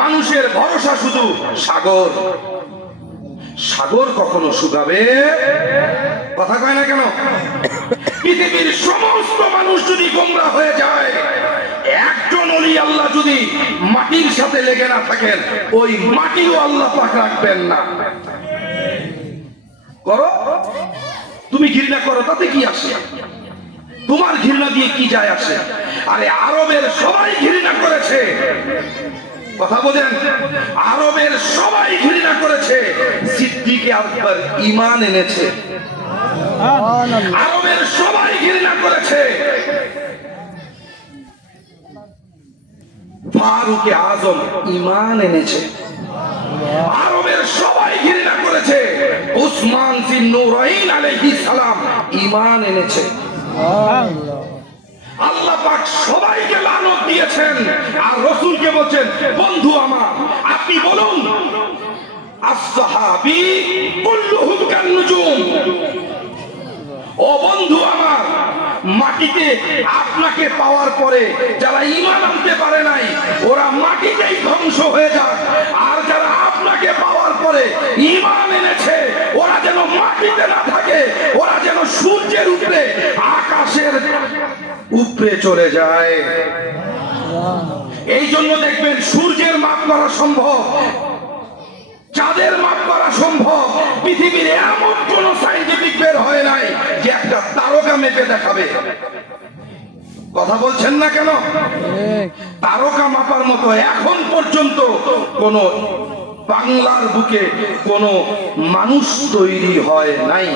মানুষের ভরসা শুধু সাগর। সাগর কখনো শুকাবে? কথা কয় না কেন? পৃথিবীর সমস্ত মানুষ যদি গোমরা হয়ে যায়, একজন ওলি আল্লাহ যদি মাটির সাথে লেগে না থাকেন, ওই মাটিও আল্লাহ পাক রাখবেন না। করো, তুমি ঘৃণা করো, তাতে কি আসে? তোমার ঘৃণা দিয়ে কি যায় আসে? আরে আরবের সবাই ঘৃণা করেছে, কথা বলেন, আরবের সবাই ঘৃণা করেছে, সিদ্দিকে আকবর ঈমান এনেছে। আরবের সবাই ঘৃণা করেছে, ফারুকে আজম ঈমান এনেছে। আরবের সবাই ঘৃণা করেছে, উসমান জিন নূরাইন আলাইহিস সালাম ঈমান এনেছে। আল্লাহ পাক সবাইকে লানত দিয়েছেন, আর রাসূলকে বলেন, বন্ধু আমার আপনি বলুন, আসহাবী কুল্লুহুম কান্নুজুম, ও বন্ধু আমার, মাটিতে আপনাকে পাওয়ার পরে যারা ঈমান আনতে পারে নাই ওরা মাটিতেই ধ্বংস হয়ে যায়, আর যারা আপনাকে পাওয়ার পরে ঈমান এনেছে ওরা যেন মাটিতে না থাকে, ওরা যেন সূর্যের উপরে আকাশের উপরে চলে যায়। এই জন্য দেখবেন সূর্যের মাপ করা সম্ভব, চাঁদের মাপ করা সম্ভব, পৃথিবীর এমন কোন সাইন্টিফিক বের হয় নাই যে একটা তারকা মেপে দেখাবে। কথা বলছেন না কেন? তারকা মাপার মতো এখন পর্যন্ত কোন বাংলার বুকে কোন মানুষ তৈরি হয় নাই।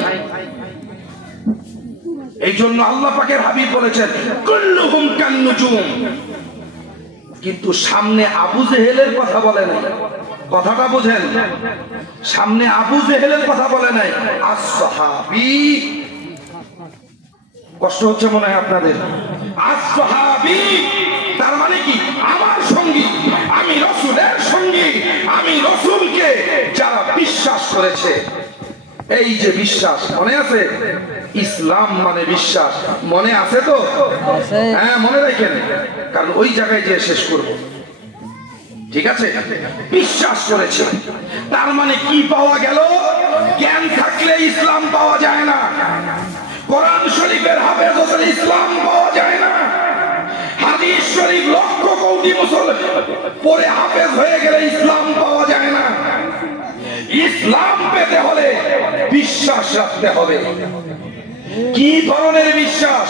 এই জন্য আল্লাহ পাকের হাবিব বলেছেন কুল্লুহুম কান্নুজুম, কিন্তু সামনে আবু জেহেলের কথা বলে নাই। কথাটা বুঝেন, সামনে আবু জেহেলের কথা বলে নাই, আসহাবী। কষ্ট হচ্ছে মনে হয় আপনাদের? আসহাবী তার মানে কি? আমার সঙ্গী, আমি রাসূলের সঙ্গী, আমি রাসূলকে যারা বিশ্বাস করেছে। এই যে বিশ্বাস, মনে আছে? ইসলাম মানে বিশ্বাস, মনে আছে তো? হ্যাঁ, মনে রাখেন, কারণ ওই জায়গায় যে শেষ করব। ঠিক আছে? বিশ্বাস করেছে, তার মানে কি পাওয়া গেল? জ্ঞান থাকলে ইসলাম পাওয়া যায় না। কোরআন শরীফের হাফেজ হলে ইসলাম পাওয়া যায় না। হাদিস শরীফ লক্ষ কোটি মুসলমান পড়ে হাফেজ হয়ে গেলে ইসলাম পাওয়া যায় না। ইসলাম পেতে হলে বিশ্বাস রাখতে হবে। কি ধরনের বিশ্বাস?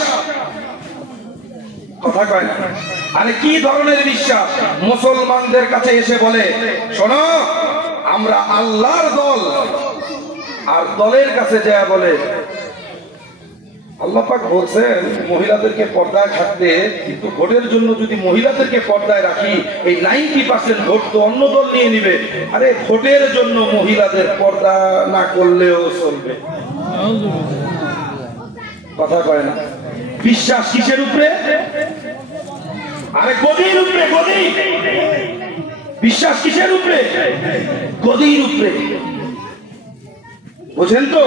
কথা কয় না। আরে কি ধরনের বিশ্বাস? মুসলমানদের কাছে এসে বলে, শোনো আমরা আল্লাহর দল, আর দলের কাছে যায় বলে আল্লাহ পাক বলছেন মহিলাদেরকে পর্দায় থাকতে, কিন্তু ভোটের জন্য যদি মহিলাদেরকে পর্দায় রাখি এই 90% ভোট তো অন্য দল নিয়ে নিবে। আরে ভোটের জন্য মহিলাদের পর্দা না করলেও চলবে। কথা কয় না। বিশ্বাস কিসের উপরে? আরে গদির উপরে, গদি। বিশ্বাস কিসের উপরে? গদির উপরে। বুঝেন তো?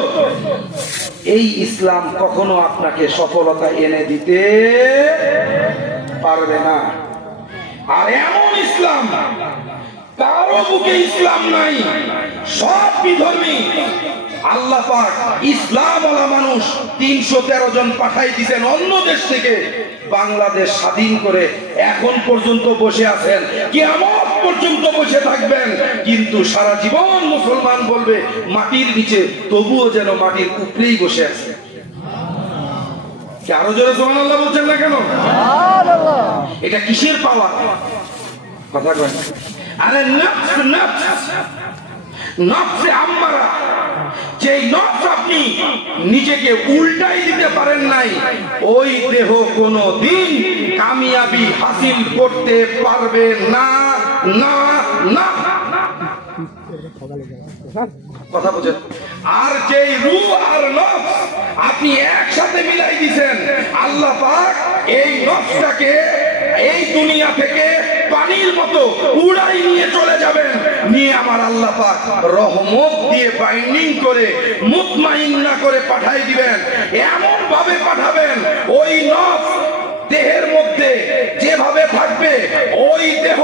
এই ইসলাম কখনো আপনাকে সফলতা এনে দিতে পারবে না। আর এমন ইসলাম, কারো বুকে ইসলাম নাই, সব বিধর্মী। আল্লাহ পাক ইসলাম ওয়ালা মানুষ 313 জন পাঠাই দিয়েছেন অন্য দেশ থেকে, বাংলাদেশ স্বাধীন করে এখন পর্যন্ত বসে আছেন, কিয়ামত পর্যন্ত বসে থাকবেন। কিন্তু সারা জীবন মুসলমান বলবে মাটির নিচে, তবুও যেন মাটির উপরেই বসে আছে। আরো জোরে সুবহানাল্লাহ বলছেন না কেন? এটা কিসের পাওয়া? কথা কয়। আরে নফস, নফস, নফসে আম্মারা, যেই নফস আপনি নিজেকে উল্টাই দিতে পারেন নাই, ওই দেহ কোনোদিন কামিয়াবি হাসিল করতে পারবে না না না। কথা বুঝেন? আর যেই রূহ আর নফস আপনি একসাথে মিলাই দিয়েছেন, আল্লাহ পাক এই নফসটাকে এই দুনিয়া থেকে পানির মতো উড়াই নিয়ে চলে যাবেন, নিয়ে আমার আল্লাহ পাক রহমত দিয়ে বাইন্ডিং করে মুতমাইন্না করে পাঠাই দিবেন। এমন ভাবে পাঠাবেন ওই নফস দেহের মধ্যে যেভাবে থাকবে, ওই দেহ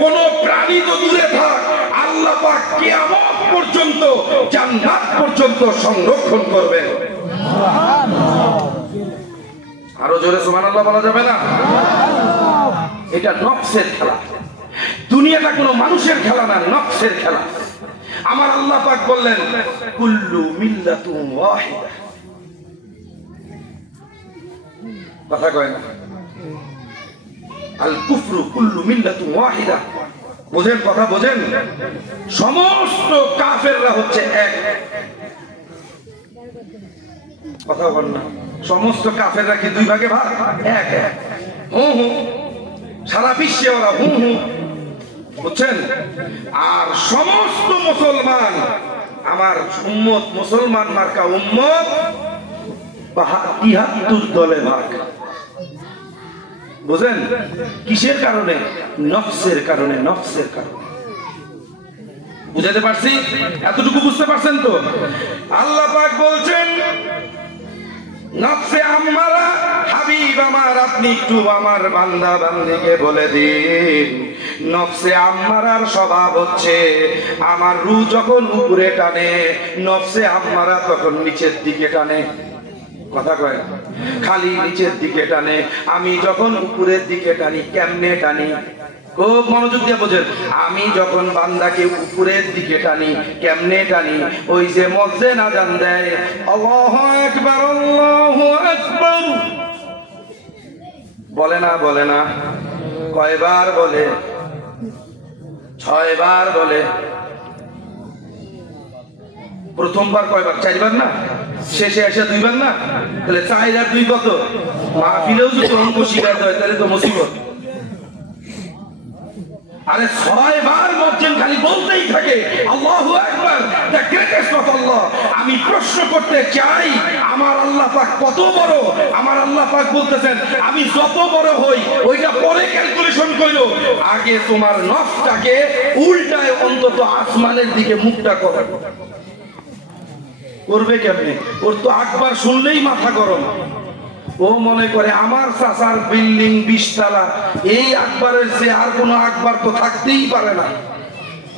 কোন প্রাণী তো দূরে থাক, আল্লাহ পাক কিয়ামত পর্যন্ত জান্নাত পর্যন্ত সংরক্ষণ করবেন। আরো জোরে সুবহানাল্লাহ বলা যাবে না? এটা নফসের খেলা। দুনিয়াটা কোনো মানুষের খেলা না, নফসের খেলা। আমার আল্লাহ পাক বললেন কুল্লু মিল্লাতুন ওয়াহিদা। কথা কয় না? আল কুফরু কুল্লু মিল্লাতুন ওয়াহিদা। বুঝেন? কথা বোঝেন? সমস্ত কাফেররা হচ্ছে এক। কথা বল না? সমস্ত কাফেররা কি দুই ভাগে ভাগ? এক এক। হু হু, সারা বিশ্বে ওরা হু হু, বুঝছেন? আর সমস্ত মুসলমান, আমার উম্মত, মুসলমান মার্কা উম্মত ৭২ দলে ভাগ। বুঝেন? কিসের কারণে? নফসের কারণে। নফসের কারণে। বুঝাতে পারছি? এতটুকু বুঝতে পারছেন তো? আল্লাহ পাক বলছেন নফসে আম্মারা, হাবিব আমার আপনি একটু আমার বান্দা বান্দীকে বলে দিন, নফসে আম্মারার স্বভাব হচ্ছে আমার রূহ যখন উপরে টানে, নফসে আম্মারা তখন নিচের দিকে টানে। কথা কয়? খালি নিচের দিকে টানে। আমি যখন উপরের দিকে টানি, কেমনে টানি? খুব মনোযোগ দিয়ে বোঝেন। আমি যখন বান্দাকে উপরের দিকে টানি, কেমনে টানি? ওই যে মসজিদে আযান দেয়, আল্লাহু আকবার আল্লাহু আকবার, বলে না? বলে না? কয়বার বলে? 6 বার বলে। প্রথমবার কয়বার? 4 বার না? শেষে এসে 2 বার না? তাহলে 4 আর 2 কত? মাহফিলেও যদি অঙ্ক শিখাতে হয় তাহলে তো মুসিবত। আরে 6 বার মসজিদ খালি বলতেই থাকে আল্লাহু আকবার, দ্য গ্রেটেস্ট অফ আল্লাহ। আমি প্রশ্ন করতে চাই আমার আল্লাহ পাক কত বড়? আমার আল্লাহ পাক বলতেছেন আমি যত বড় হই ওইটা পরে ক্যালকুলেশন কইরো, আগে তোমার নফসটাকে উল্টায় অন্তত আসমানের দিকে মুখটা করো। করবে কেমনে? ওর তো আকবার শুনলেই মাথা গরম। ও মনে করে আমার চাচার বিল্ডিং 20 তলা, এই আকবরের চেয়ে আর কোনো আকবর তো থাকতেই পারে না।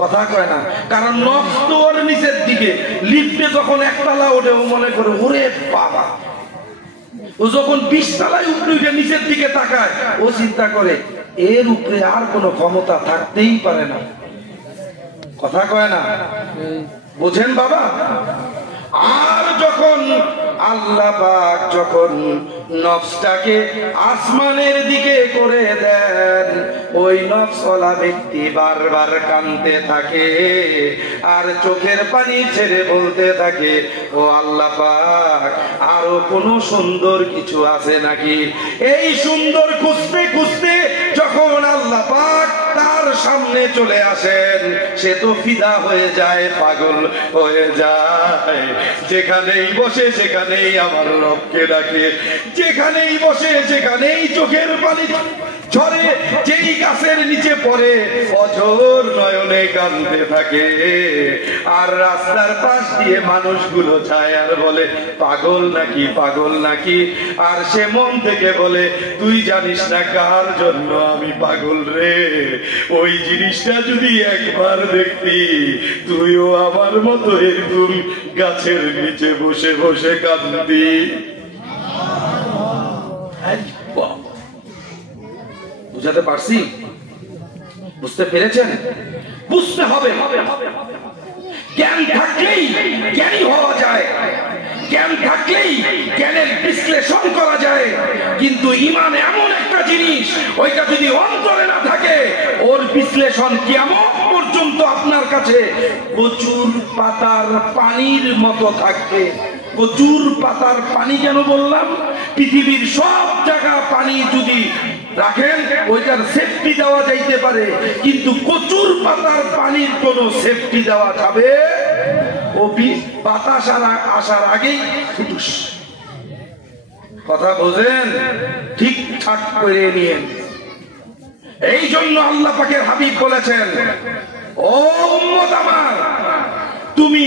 কথা কয় না? কারণ নফস তো ওর নিচের দিকে। লিফটে যখন 1 তলা ওঠে ও মনে করে ওরে বাবা। ও যখন 20 তলায় উপরে উঠে নিচের দিকে তাকায়, ও চিন্তা করে এর উপরে আর কোনো ক্ষমতা থাকতেই পারে না। কথা কয় না? বুঝেন বাবা? আর যখন আল্লাহ পাক যখন নফসটাকে আসমানের দিকে করে দেন, ওই নফসওয়ালা ব্যক্তি বারবার কাঁদতে থাকে আর চোখের পানি ছেড়ে বলতে থাকে ও আল্লাহ পাক আরো কোন সুন্দর কিছু আছে নাকি? এই সুন্দর খুঁজতে খুঁজতে যখন আল্লাহ পাক তার সামনে চলে আসেন, সে তো ফিদা হয়ে যায়, পাগল হয়ে যায়। যেখানেই বসে সেখানেই আমার রবকে ডাকে, যেখানেই বসে সেখানেই চোখের পানি ঝরে, যেই গাছের নিচে পড়ে অঝোর নয়নে কাঁদতে থাকে। আর রাস্তার পাশ দিয়ে মানুষগুলো যায় আর বলে পাগল নাকি, পাগল নাকি। আর সে মন থেকে বলে তুই জানিস না কার জন্য আমি পাগল রে। ওই জিনিসটা যদি একবার দেখতি, তুইও আমার মতো এরকম গাছের নিচে বসে বসে কাঁদতি। বুঝাতে পারছি? বুঝতে পেরেছেন? বুঝতে হবে। জ্ঞান থাকলেই জ্ঞানী হওয়া যায়, জ্ঞান থাকলেই জ্ঞানের বিশ্লেষণ করা যায়। কিন্তু ঈমান এমন একটা জিনিস, ওইটা যদি অন্তরে না থাকে ওর বিশ্লেষণ কিয়ামত পর্যন্ত আপনার কাছে আছে কচুর পাতার পানির মতো থাকবে। কচুর পাতার পানি কেন বললাম? পৃথিবীর সব জায়গা পানি যদি রাখেন ওইটার সেফটি দেওয়া যাইতে পারে, কিন্তু কচুর পাতার পানির কোনো সেফটি দেওয়া যাবে। ও বাতাস আসার আগেই ফুটুস। কথা বোঝেন? ঠিকঠাক করে নিয়ে। এই জন্য আল্লাহ পাকের হাবিব বলেছেন, ও উম্মত আমার, তুমি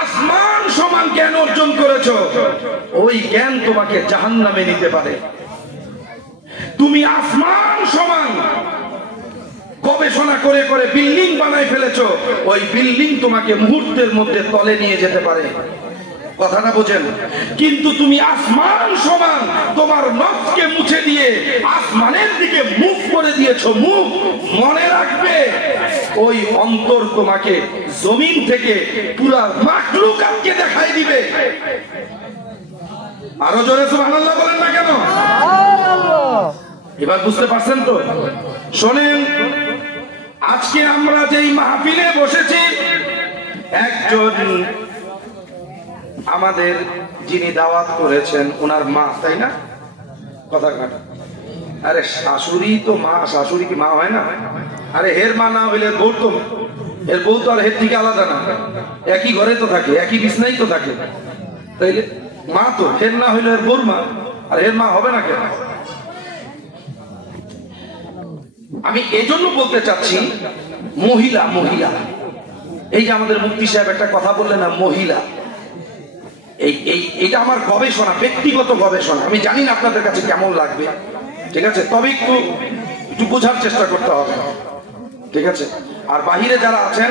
আসমান সমান জ্ঞান অর্জন করেছ, ওই জ্ঞান তোমাকে জাহান্নামে নিতে পারে। তুমি আসমান সমান গবেষণা করে করে বিল্ডিং বানাই ফেলেছ, ওই বিল্ডিং তোমাকে মুহূর্তের মধ্যে তলে নিয়ে যেতে পারে। কথাটা বোঝেন? কিন্তু তুমি আসমান সমান তোমার নফসকে মুছে দিয়ে আসমানের দিকে মুখ করে দিয়েছো। মুখ, মনে রাখবে ওই অন্তর তোমাকে জমিন থেকে পুরা মাখলুকাতকে দেখাই দিবে। আরো জোরে সুবহানাল্লাহ বলেন না কেন? এবার বুঝতে পারছেন তো? শোনেন, আজকে আমরা যেই মাহফিলে বসেছি, একজন আমাদের যিনি দাওয়াত করেছেন ওনার মা, তাই না? কথা কাটা। আরে শাশুড়ি তো মা, শাশুড়ি কি মা হয় না? আরে হের মা না হইলে বউ তো, এর বউ তো আর হের থেকে আলাদা না, একই ঘরে তো থাকে, একই বিছনাই তো থাকে, তাইলে মা তো। হের না হইলে এর বউর মা, আর হের মা হবে না কেন? আমি এজন্য বলতে চাচ্ছি মহিলা, মহিলা, এই যে আমাদের মুফতি সাহেব একটা কথা বললেন না, মহিলা, এইটা আমার গবেষণা, ব্যক্তিগত গবেষণা। আমি জানি না আপনাদের কাছে কেমন লাগবে, ঠিক আছে? তবে একটু বোঝার চেষ্টা করতে হবে, ঠিক আছে? আর বাহিরে যারা আছেন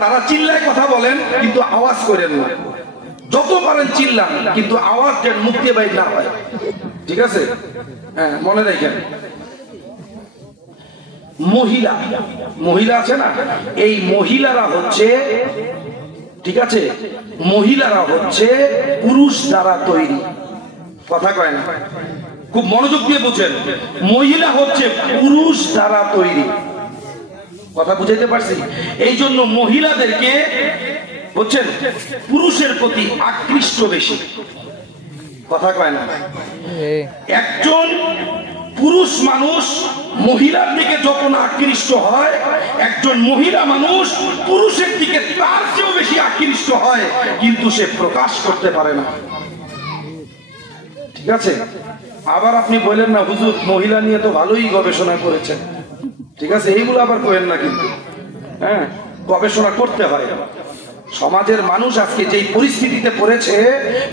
তারা চিল্লায় কথা বলেন, কিন্তু আওয়াজ করেন না। যত পারেন চিল্লান, কিন্তু আওয়াজ যেন মুখ দিয়ে বাইর না হয়, ঠিক আছে? হ্যাঁ, মনে রাখেন। মহিলা, মহিলা আছে না, এই মহিলারা হচ্ছে, ঠিক আছে, মহিলারা হচ্ছে পুরুষ দ্বারা তৈরি। কথা কয় না, খুব মনোযোগ দিয়ে বুঝেন। মহিলা হচ্ছে পুরুষ দ্বারা তৈরি। কথা বুঝাইতে পারছি? এই জন্য মহিলাদেরকে বুঝছেন পুরুষের প্রতি আকৃষ্ট বেশি। কথা কয় না। একজন পুরুষ মানুষ মহিলার দিকে যখন আকৃষ্ট হয়, একজন মহিলা মানুষ পুরুষের দিকে তার চেয়েও বেশি আকৃষ্ট হয়, কিন্তু সে প্রকাশ করতে পারে না, ঠিক আছে? আবার আপনি বলেন না হুজুর মহিলা নিয়ে তো ভালোই গবেষণা করেছেন, ঠিক আছে? এইগুলো আবার করেন না, কিন্তু হ্যাঁ, গবেষণা করতে হয়। সমাজের মানুষ আজকে যেই পরিস্থিতিতে পড়েছে,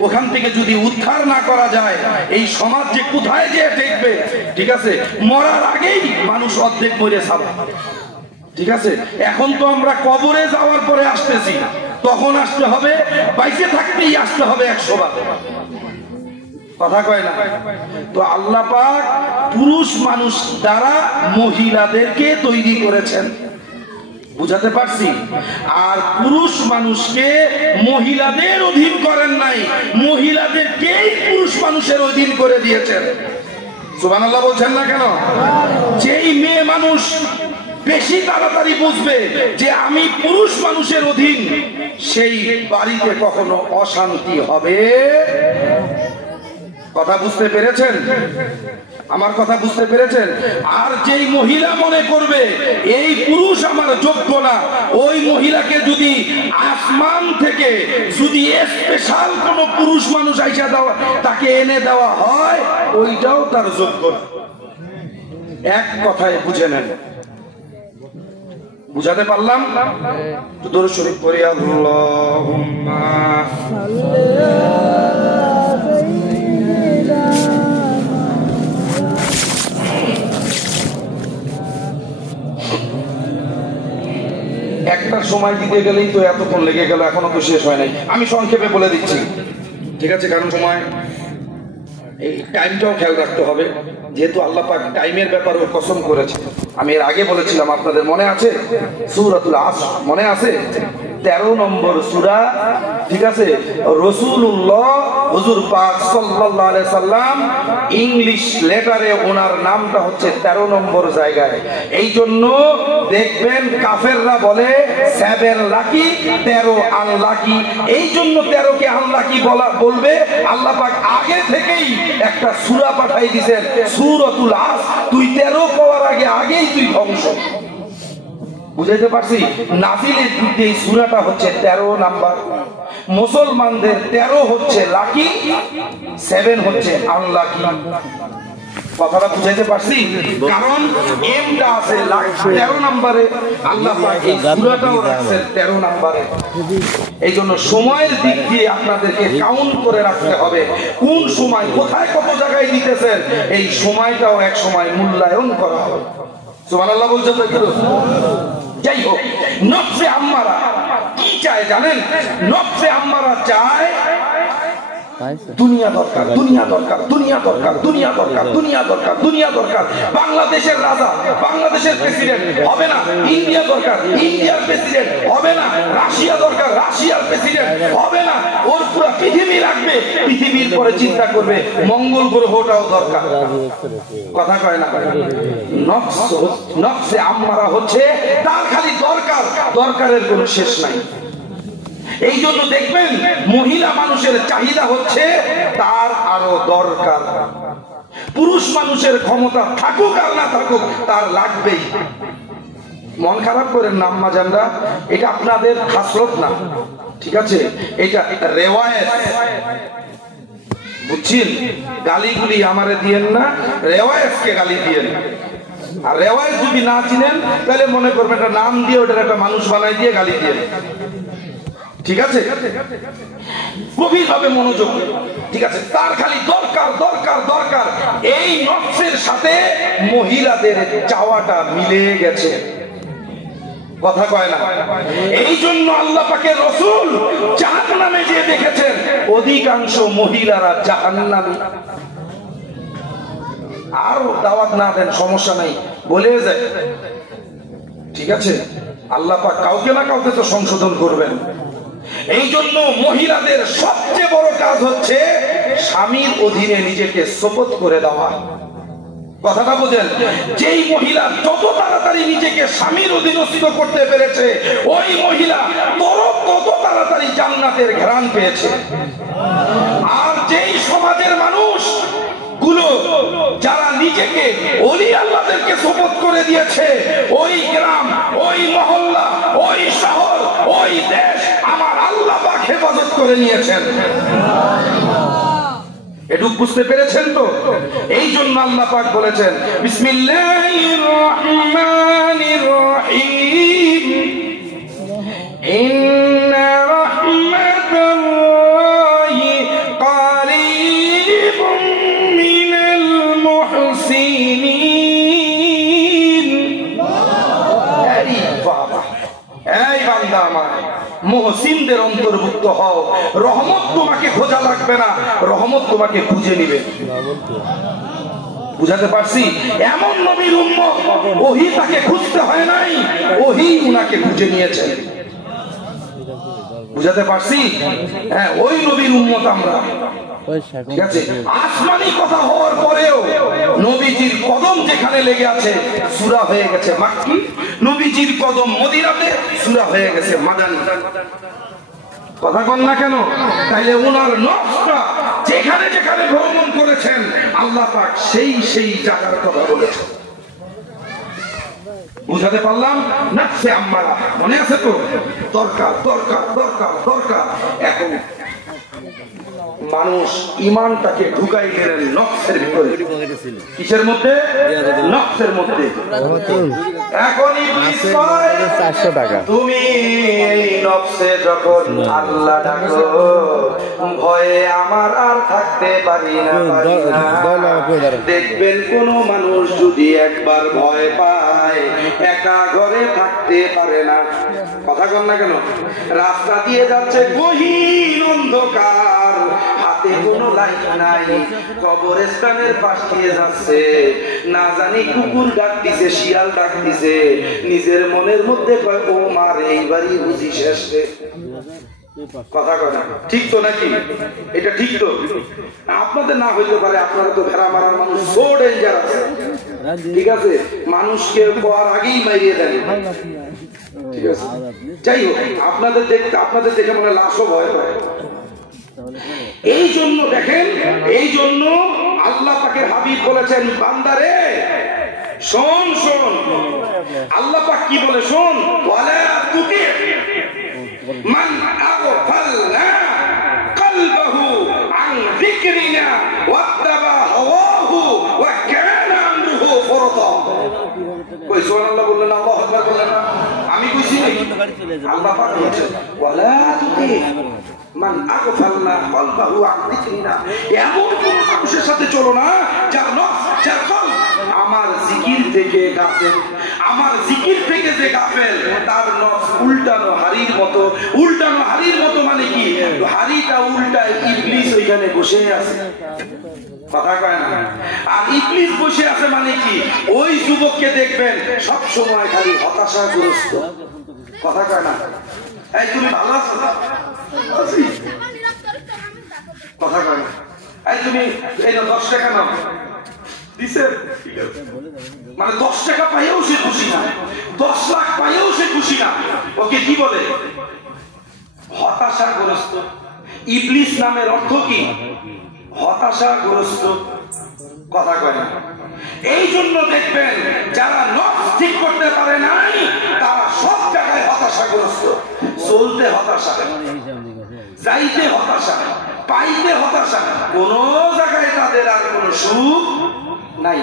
ওখান থেকে যদি উদ্ধার না করা যায়, এই সমাজ যে কোথায় যে দেখবে, ঠিক আছে? মরার আগেই মানুষ অর্ধেক মরে যাবে, ঠিক আছে? এখন তো আমরা কবরে যাওয়ার পরে আসতেছি, তখন আসতে হবে, বাইসে থাকতেই আসতে হবে 100 বার। কথা কয় না? তো আল্লাহ পাক পুরুষ মানুষ দ্বারা মহিলাদেরকে তৈরি করেছেন, বুঝাতে পারছি? আর পুরুষ মানুষকে মহিলাদের অধীন করেন নাই, মহিলাদেরকেই পুরুষ মানুষের অধীন করে দিয়েছেন। সুবহানাল্লাহ বলছেন না কেন? যেই মেয়ে মানুষ বেশি তাড়াতাড়ি বুঝবে যে আমি পুরুষ মানুষের অধীন, সেই বাড়িতে কখনো অশান্তি হবে। কথা বুঝতে পেরেছেন? আমার কথা বুঝতে পেরেছেন? আর যেই মহিলা মনে করবে এই পুরুষ আমার যোগ্য না, ওই মহিলাকে যদি আসমান থেকে যদি স্পেশাল কোন পুরুষ মানুষ আইসা দেওয়া, তাকে এনে দেওয়া হয়, ওইটাও তার যোগ্য না। এক কথায় বুঝে নেন। বুঝাতে পারলাম? দরুদ শরীফ পড়ি। আল্লাহুম্মা একটার সময় দিতে গেলেই তো এতক্ষণ লেগে গেল, এখনো তো শেষ হয় নাই। আমি সংক্ষেপে বলে দিচ্ছি, ঠিক আছে? কারণ সময়, এই টাইমটাও খেয়াল রাখতে হবে, যেহেতু আল্লাহ পাক টাইমের ব্যাপারে কসম করেছে। আমি এর আগে বলেছিলাম, আপনাদের মনে আছে? সূরাতুল আসর মনে আছে? 13 নম্বর সূরা, ঠিক আছে? রাসূলুল্লাহ হুজুর পাক সাল্লাল্লাহু আলাইহি সাল্লাম ইংলিশ লেটারে ওনার নামটা হচ্ছে 13 নম্বর জায়গায়। এই জন্য দেখবেন কাফেররা বলে 7 লাকি 13 আনলাকি। এই জন্য 13 কে আনলাকি বলবে। আল্লাহ পাক আগে থেকেই একটা সূরা পাঠাই দিয়েছেন, সূরাতুল আস। তুই 13 পাওয়ার আগেই তুই ধ্বংস। বুঝাইতে পারছি? নাজিলের দিকে এই সূরাটা হচ্ছে 13 নাম্বার। মুসলমানদের 13 হচ্ছে লাকি, 7 হচ্ছে আনলাকি। কথাটা বুঝাইতে পারছি? কারণ এমটা আছে 13 নম্বরে, আল্লাহ পাক এই সূরাটাও রাখছেন 13 নম্বরে। এই জন্য সময়ের দিক দিয়ে আপনাদেরকে কাউন্ট করে রাখতে হবে, কোন সময় কোথায় কত জায়গায় দিতেছেন। এই সময়টাও এক সময় মূল্যায়ন করা হবে। সুবহানাল্লাহ বলছেন তো? যাই হোক, নফসে আম্মারা কি চায় জানেন? নফসে আম্মারা চায় দুনিয়া দরকার, দুনিয়া দরকার, দুনিয়া দরকার, দুনিয়া দরকার, দুনিয়া দরকার, দুনিয়া দরকার। বাংলাদেশের রাজা, বাংলাদেশের প্রেসিডেন্ট হবে না। ইন্ডিয়া দরকার, ইন্ডিয়ার প্রেসিডেন্ট হবে না। রাশিয়া দরকার, রাশিয়ার প্রেসিডেন্ট হবে না। ওর পুরো পৃথিবী লাগবে, পৃথিবীর পরে চিন্তা করবে মঙ্গল গ্রহটাও দরকার। কথা কয় না? নফসে আম্মারা হচ্ছে তার খালি দরকার, দরকারের কোনো শেষ নাই। এই জন্য দেখবেন মহিলা মানুষের চাহিদা হচ্ছে তার আরো দরকার। পুরুষ মানুষের ক্ষমতা থাকুক আর না থাকুক তার লাগবেই। মন খারাপ করেন না আম্মা জানরা, এটা আপনাদের খাসলত না, ঠিক আছে? এটা রেওয়ায়েত, বুঝছেন? গালিগুলি আমারে দিয়েন না, রেওয়ায়েতকে গালি দিয়েন। আর রেওয়ায়েত যদি না চিনেন তাহলে মনে করবেন একটা নাম দিয়ে ওটার একটা মানুষ বানাই দিয়ে গালি দিয়ে, ঠিক আছে? গভীরভাবে মনোযোগ, ঠিক আছে? তার খালি দরকার, দরকার, দরকার। এই নফসের সাথে মহিলাদের চাওয়াটা মিলে গেছে। কথা কয় না? এই জন্য আল্লাহ পাকের রাসূল জাহান্নামে যে দেখেছেন অধিকাংশ মহিলারা জাহান্নামী। আর দাওয়াত না দেন সমস্যা নাই, বলে যায়, ঠিক আছে? আল্লাহ পাক কাউকে না কাউকে তো সংশোধন করবেন। এই জন্য মহিলাদের সবচেয়ে বড় কাজ হচ্ছে স্বামীর অধীনে নিজেকে শপথ করে দেওয়া। কথাটা বোঝেন? যেই মহিলা যত তাড়াতাড়ি নিজেকে স্বামীর অধীনস্থ করতে পেরেছে ওই মহিলা তত তাড়াতাড়ি জান্নাতের ঘ্রাণ পেয়েছে। আর যেই সমাজের মানুষ গুলো যারা নিজেকে ওলি আল্লাহদেরকে শপথ করে দিয়েছে, ওই গ্রাম, ওই মহল্লা, ওই শহর, ওই দেশ আমার আল্লাহ পাক হেফাজত করে নিয়েছেন। এটুকু বুঝতে পেরেছেন তো? এই জন্য আল্লাহ পাক বলেছেন বিসমিল্লাহির রহমানির রহিম, ইন্না রাহমাতাল্লাহি কারীবুম মিনাল মুহসিনিন। এই বাবা, এই বান্দা আমার, মুহসিনদের অন্তর্ভুক্ত হও। রহমত তোমাকে খোঁজা লাগবে না, রহমত তোমাকে খুঁজে নিবে। বুঝাতে পারছি? এমন নবীর উম্মত ওহী তাকে খুঁজতে হয় নাই, ওহী উনাকে খুঁজে নিয়েছে। বুঝাতে পারছি? হ্যাঁ, ওই নবীর উম্মত আমরা, ঠিক আছে? আসমানি কথা হওয়ার পরেও নবীজির কদম যেখানে লেগে আছে সূরা হয়ে গেছে মাক্কি, নবীজির কদম মদিনাতে সূরা হয়ে গেছে মাদানী। কথা বল না কেন? তাইলে উনার নফসটা যেখানে যেখানে ভ্রমণ করেছেন আল্লাহ পাক সেই জায়গার কথা বলেছেন। বুঝাতে পারলাম? নফসে আম্মারা মনে আছে তো? দরকার, দরকার, দরকার, দরকার। এখন মানুষ ইমানটাকে ঢুকাই গেলেন নফসের ভিতরে। কিসের মধ্যে? নফসের মধ্যে। এখন ইবলিস কয় 400 টাকা। তুমি এই নফসে যখন আল্লাহ ডাকো, ভয়ে আমার আর থাকতে পারি না। দেখবেন কোন মানুষ যদি একবার ভয় পায় একা ঘরে থাকতে পারে না। কথা কন না কেন? রাস্তা দিয়ে যাচ্ছে গহীন অন্ধকার, হাতে কোনো লাইট নাই, কবরস্থানের পাশ দিয়ে যাচ্ছে, না জানি কুকুর ডাক দিছে, শিয়াল ডাক দিছে, নিজের মনের মধ্যে কয় ও মার এইবারই বুঝি শেষ রে। কথা কথা ঠিক তো নাকি? এটা ঠিক তো? আপনাদের না হইতে পারে, আপনারা তো ভেড়া মারার মানুষ, সো ডেঞ্জারাস, ঠিক আছে? মানুষকে পর আগেই মারিয়ে দেন, ঠিক আছে? যাই হোক, আপনাদের দেখে মনে লাশও ভয় পায়। এই জন্য দেখেন, এই জন্য আল্লাহ পাকের হাবিব বলেছেন, বান্দারে শোন শোন, আল্লাহ পাক কি বলে শোন, ওয়ালা তুতি মান আগফালনা কলবহু আন যিকরিনা ওয়াত্তাবা হাওয়াহু ওয়া কানা আমরুহু ফুরতা। কই সুবহানাল্লাহ বললেন, আল্লাহু আকবার বললেন না? আমি কইছি আল্লাহ পাক বলেছেন ওয়ালা তুতি মান আগফালনা কলবহু আন যিকরিনা, এমন কোন মানুষের সাথে চলো না যার নফস, যার কলব আমার জিকির থেকে গাফেল। আমার জিকির থেকে যে গাফেল, তার নফস উল্টানো হাড়ির মতো। উল্টানো হাড়ির মতো মানে কি? হাড়িটা উল্টায়, ইবলিস ওইখানে বসে আছে, কথা কয় না? আর ইবলিস বসে আছে মানে কি? ওই যুবককে দেখবেন সব সময় খালি হতাশাগ্রস্ত, কথা কয় না? এই তুমি ভালো আছো? কথা কয় না? এই তুমি এই 10 টাকা নাও, দিছে, মানে 10 টাকা পাইও সে খুশি না, 10 লাখ পাইও সে খুশি না। ওকে কি বলে? হতাশাগ্রস্ত। ইবলিস নামের অর্থ কি? হতাশাগ্রস্ত, কথা কয় না? এই জন্য দেখবেন যারা নফস ঠিক করতে পারে নাই, তারা সব জায়গায় হতাশাগ্রস্ত। চলতে হতাশা, যাইতে হতাশা, পাইতে হতাশা, কোন জায়গায় তাদের আর কোন সুখ নাই।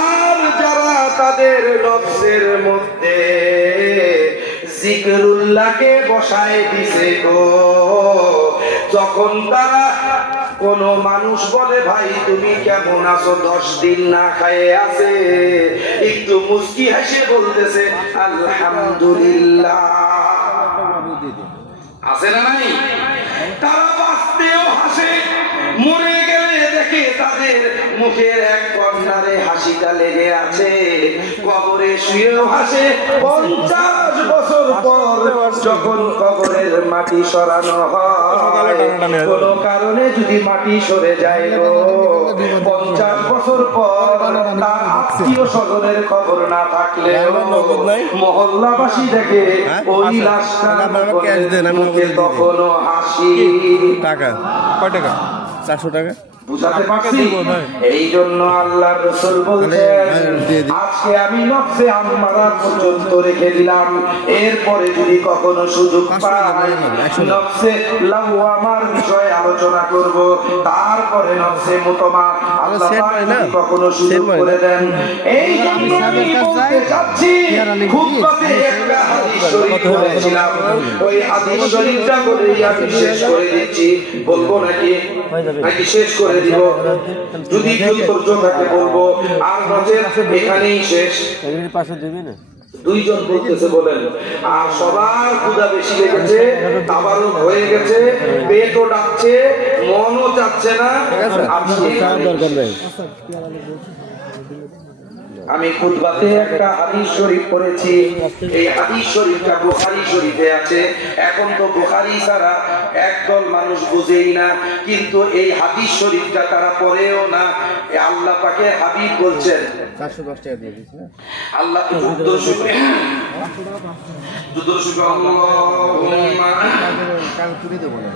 আর যারা তাদের নফসের মধ্যে জিকরুল্লাহকে বসায় দিছে গো, যখন তারা কোন মানুষ বলে ভাই তুমি কেমন আছো, 10 দিন না খায়ে আছে, একটু মুস্কি হেসে বলতেছে আলহামদুলিল্লাহ, আছে না নাই? তারা বাঁচতেও হাসে, মরে গেলে দেখে তাদের মুখের এক কর্নারে হাসিটা লেগে আছে, কবরে শুয়েও হাসে। 50 বছর পর যখন কবরের মাটি সরানো হয়, কোনো কারণে যদি মাটি সরে যায়, 50 বছর পর তার আত্মীয় স্বজনের খবর না থাকলে মহল্লাবাসী দেখে ওই লাশটা, মুখে তখনও হাসি। টাকা কয় টাকা? 400 টাকা। বুঝাতে পারছি? এই জন্য আল্লাহর রাসূল বলছেন, আজকে আমি নফসে আম্মারা পর্যন্ত রেখে দিলাম, এরপরে যদি কখনো সুযোগ পাই নফসে লাওয়ামার বিষয়ে আলোচনা করব, তারপরে নফসে মুতমা আল্লাহ পাক কখনো সুযোগ করে দেন। এই জন্য আমি বলতে চাচ্ছি, খুতবাতে একটা হাদিস শরীফ পড়েছিলাম, ওই হাদিস শরীফটা বলেই আমি শেষ করে দিচ্ছি। বলবো নাকি শেষ করে দিব? যদি ধৈর্য থাকে বলবো, আর নচেত এখানেই শেষ। দুইজন বলতেছে বলেন, আর সবার ক্ষুধা বেশি লেগেছে, আবারও হয়ে গেছে, পেটও ডাকছে, মনও চাচ্ছে না। আমি খুতবাতে একটা হাদিস শরীফ পড়েছি, এই হাদিস শরীফটা বুখারী শরীফে আছে। এখন তো বুখারী ছাড়া একদল মানুষ বুঝেই না, কিন্তু এই হাদিস শরীফটা তারা পড়েও না। আল্লাহ পাকে হাবিব বলছেন 410 টাকা দিয়ে দিস না আল্লাহ। যুদ্ধ শুরু আল্লাহুম্মা কান তুলে দেব না।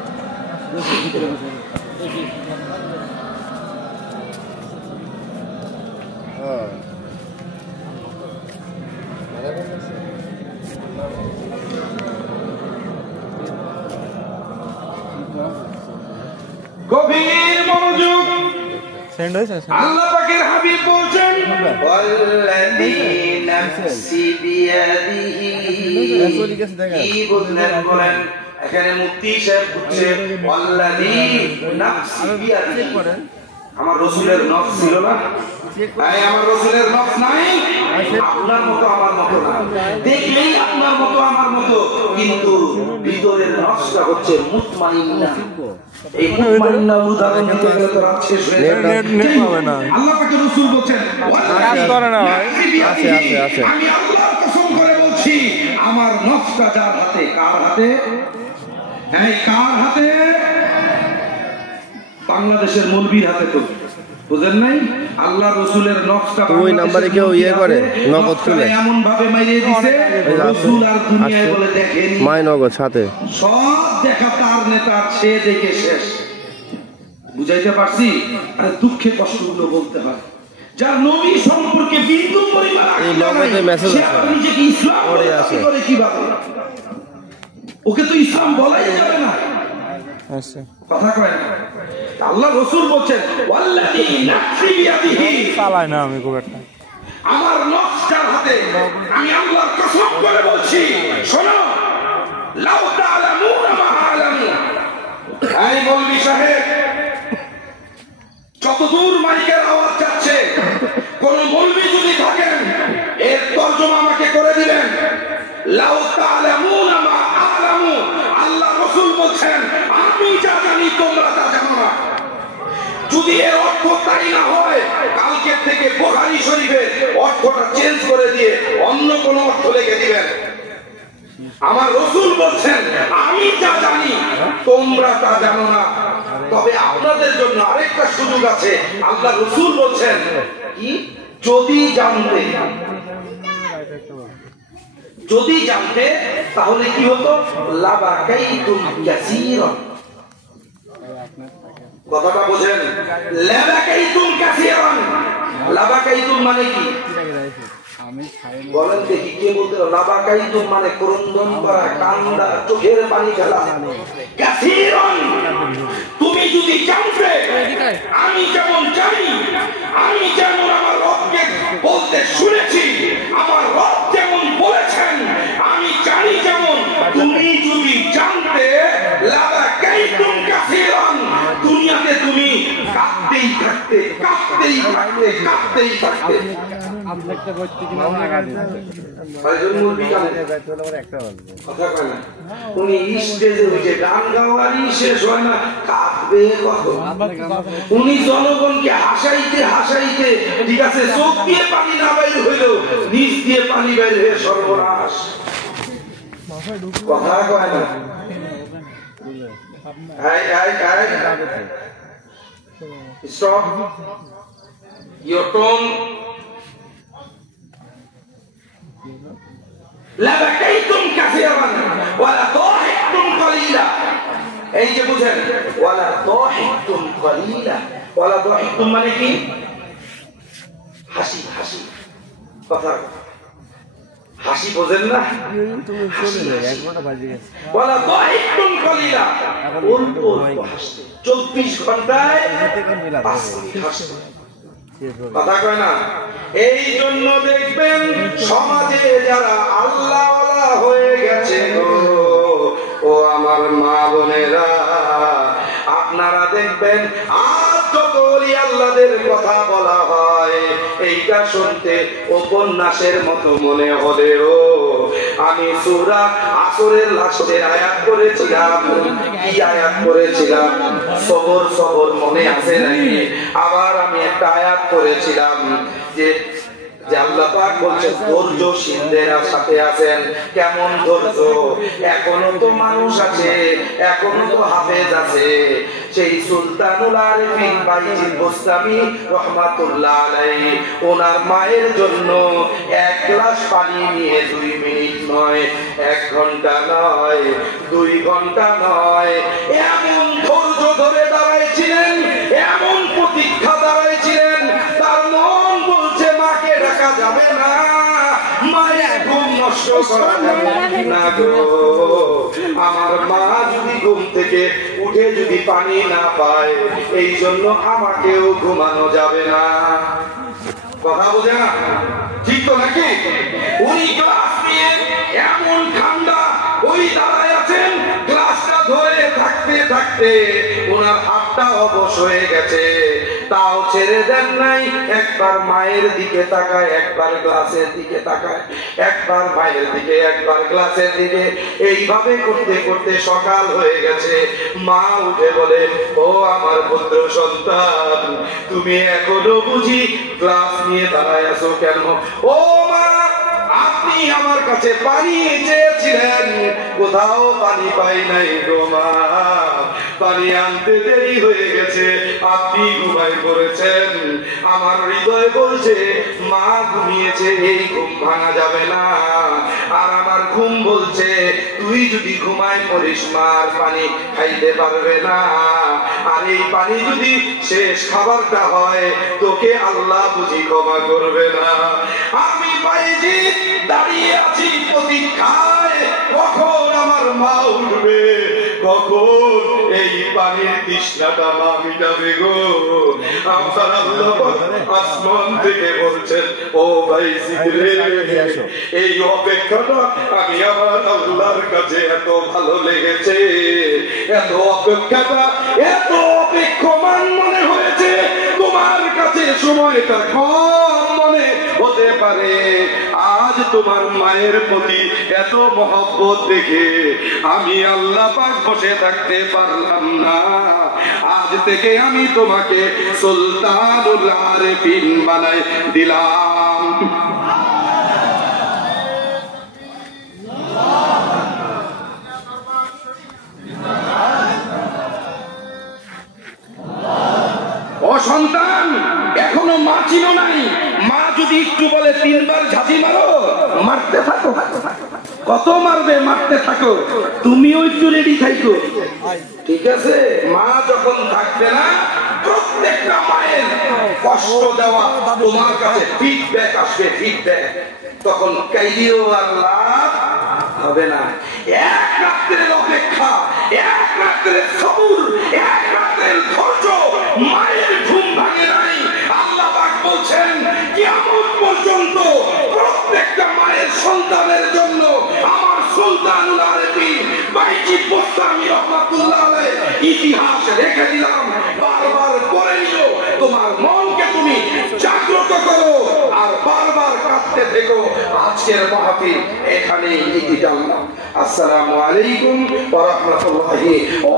গভীর মনোযোগ। আল্লাহ পাকের হাবিব বলছেন, ওয়াল্লাযী নাফসি বিয়াদিহি। কি বললেন বলেন? এখানে মুফতি সাহেব বলছেন ওয়াল্লাযী নাফসি বিয়াদিহি। আমার রাসূলের নফস ছিল না? আমার রাসূলের নফস নাই? আপনার মতো আমার মতো না, দেখলেই আপনার মতো আমার মতো, কিন্তু ভিতরের নফসটা হচ্ছে মুতমাইন্না। এই মুতমাইন্না উদাহরণ দিতে গেলে তো রাত শেষ হয়ে যাবে। আল্লাহ পাকের রাসূল বলেন, কাজ করে না ভাই, আছে আমি আল্লাহর কসম করে বলছি, আমার নফসটা যার হাতে, কার হাতে? এই কার হাতে? বাংলাদেশের মৌলবীর হাতে। তো বুঝেন নাই আল্লাহ রসুলের নকশা ওই নাম্বারে কেউ ইয়ে করে নগদ তুলে এমন ভাবে মাইরিয়ে দিছে রসুল আর দুনিয়ায় বলে দেখেনি। মাই নগদ সাথে সব দেখা তার নেতা সে দেখে শেষ। বুঝাইতে পারছি? আর দুঃখে কষ্টগুলো বলতে হয়। যার নবী সম্পর্কে বিন্দু পরিমাণ আকীদা নাই, সে আবার নিজেকে ইসলাম বলে দাবি করে কিভাবে? ওকে তো ইসলাম বলাই যাবে না। কথা কয় না। আল্লাহ রাসূল বলেন ওয়াল্লাযী নাফসি বিয়াদিহি, চালায় না আমি খুব একটা, আমার নফসের হাতে আমি আল্লাহর কসম করে বলছি, শোনো, লাউ তা'লামুনা মা আ'লামু। এই মৌলভী সাহেব, যতদূর মাইকের আওয়াজ যাচ্ছে, কোন মৌলভী যদি থাকেন এর তরজমা আমাকে করে দিবেন। লাউ তা'লামুনা মা আ'লামু, আল্লাহ রাসূল বলেন আমি যা জানি তোমরা তা জানো না। যদি এর অর্থ তাই না হয়, কালকে থেকে বুখারী শরীফে অর্থটা চেঞ্জ করে দিয়ে অন্য কোন অর্থ লিখে দিবেন। আমার রাসূল বলেন আমি যা জানি তোমরা তা জানো না। তবে আপনাদের জন্য আরেকটা সুযোগ আছে। আল্লাহ রাসূল বলেন কি, যদি জানতে তাহলে কি হতো, লাবাকাইতুম কাসীরা। কথাটা বোঝেন? লাবাকাইতুম কাসীরান, লাবাকাইতুম মানে কি বলেন দেখি, কে বলতে? লাবাকাইতুম মানে ক্রন্দন করা, কান্না, চোখের পানি ফেলা। কাসীরান, তুমি যদি জানতে আমি যেমন জানি, আমি যেমন আমার রবকে বলতে শুনেছি, আমার রব যেমন বলেছেন আমি জানি, যেমন তুমি যদি জানতে লাবাকাইতুম কাসীরান, দুনিয়াতে তুমি কাঁদতেই থাকতে, কাঁদতেই থাকতে, কাঁদতেই থাকতে। উনি স্টেজে উঠে গান গাওয়ারই শেষ হয় না, কাঁদবে কত। উনি জনগণকে হাসাইতে হাসাইতে, ঠিক আছে, চোখ দিয়ে পানি না বাইর হইলেও নিচ দিয়ে পানি বাইর হয়ে সর্বনাশ। কথা কয় না। Stop your tongue. লাবাকাইতুম কাসীরান ওয়ালা দাহিকতুম কলিলা। এই যে বুঝেন, ওয়ালা দাহিকতুম কলিলা, ওয়ালা দাহিকতুম মানে কি? হাসি, হাসি। কথা হাসি বোঝেন না? ওয়ালা দাহিকতুম কলিলা, অল্প অল্প হাসতে, 24 ঘন্টায় 5 মিনিট হাসতে। কথা কয় না? এই জন্য দেখবেন সমাজে যারা আল্লাহওয়ালা হয়ে গেছে গো, ও আমার মা বোনেরা, আপনারা দেখবেন আজ যত ওলি আল্লাহদের কথা বলা হয়, এইটা শুনতে উপন্যাসের মতো মনে হলেও আমি সূরা আসরের লাস্টের আয়াত করেছিলাম। কি আয়াত করেছিলাম? সবর সবর মনে আছে নাকি? আবার আমি একটা আয়াত করেছিলাম যে আল্লাহ পাক বলছেন ধৈর্যশীলদের সাথে আছেন। কেমন ধৈর্য? এখনো তো মানুষ আছে, এখনো তো হাফেজ আছে। সেই সুলতানুল আরিফিন বাইজিদ বোস্তামি রাহমাতুল্লাহ আলাইহি, ওনার মায়ের জন্য 1 গ্লাস পানি নিয়ে 2 মিনিট নয়, 1 ঘন্টা নয়, 2 ঘন্টা নয়, এমন ধৈর্য ধরে দাঁড়াইছিলেন, এমন প্রতীক্ষা দাঁড়াইছিলেন। তার মন বলছে মাকে ডাকা যাবে না, মায়ের ঘুম নষ্ট করা যাবে না গো। আমার মা যদি ঘুম থেকে উঠে যদি পানি না পায়, এই জন্য আমাকেও ঘুমানো যাবে না। কথা বোঝে না? ঠিক তো নাকি? উনি গ্লাস নিয়ে এমন ঠান্ডা ওই দাঁড়ায় আছেন, গ্লাসটা ধরে থাকতে থাকতে ওনার হাতটা অবশ হয়ে গেছে, তাও ছেড়ে দেন নাই। একবার মায়ের দিকে তাকায়, একবার গ্লাসের দিকে তাকায়, একবার মায়ের দিকে, একবার গ্লাসের দিকে। এইভাবে করতে করতে সকাল হয়ে গেছে। মা উঠে বলে, ও আমার পুত্র সন্তান, তুমি এখনো বুঝি গ্লাস নিয়ে দাঁড়ায় আছো কেন? ও মা, আপনি আমার কাছে পানি চেয়েছিলেন, কোথাও পানি পাই নাই গো মা, পানি আনতে দেরি হয়ে গেছে, আপনি ঘুমাই পড়েছেন। আমার হৃদয় বলছে মা ঘুমিয়েছে, এই ঘুম ভাঙা যাবে না। আর আমার ঘুম বলছে তুই যদি ঘুমাই পড়িস মার পানি খাইতে পারবে না। আর এই পানি যদি শেষ খাবারটা হয় তোকে আল্লাহ বুঝি ক্ষমা করবে না। আমি বাইজি দাঁড়িয়ে আছি প্রতীক্ষায়, কখন আমার মা উঠবে, কখন এই পানির তৃষ্ণাটা মা মিটাবে গো। আমার আল্লাহ আসমান থেকে বলছেন ও বাইজি রে, এই অপেক্ষাটা আমি আমার আল্লাহর কাছে এত ভালো লেগেছে, এত অপেক্ষাটা এত অপেক্ষমান মনে হয়েছে, তোমার কাছে সময়টা কম মনে হতে পারে। আজ তোমার মায়ের প্রতি এত মহব্বত দেখে আমি আল্লাহ পাক বসে থাকতে পারলাম না। আজ থেকে আমি তোমাকে সুলতানুল আরিফিন বানাই দিলাম। ও সন্তান, এখনো মা চিনো নাই? মা যদি একটু বলে 3 বার ঝাঁঝি মারো, মারতে থাকো। কত মারবে? মারতে থাকো। তুমিও একটু রেডি থাকো, ঠিক আছে? মা যখন থাকবে না, প্রত্যেকটা মায়ের কষ্ট দেওয়া তোমার কাছে ফিডব্যাক আসবে, ফিডব্যাক। তখন কাইলিও আল্লাহ হবে না। এক রাত্রের অপেক্ষা, এক রাত্রের সবুর, এক রাত্রের ধৈর্য, মায়ের ঘুম ভাঙে নাই। আল্লাহ পাক বলছেন কিয়ামত পর্যন্ত প্রত্যেকটা মায়ের সন্তানের জন্য আমার সুলতানুল আরিফিন বাইজি বোস্তামি রাহমাতুল্লাহ আলাইহি ইতিহাস রেখে দিলাম। বারবার পড়ে নিও, তোমার মনকে তুমি জাগ্রত করো আর বারবার কাঁদতে থেকো। আজকের মাহফিল এখানেই ইতি টানলাম। আসসালামু আলাইকুম ওয়া রাহমাতুল্লাহি।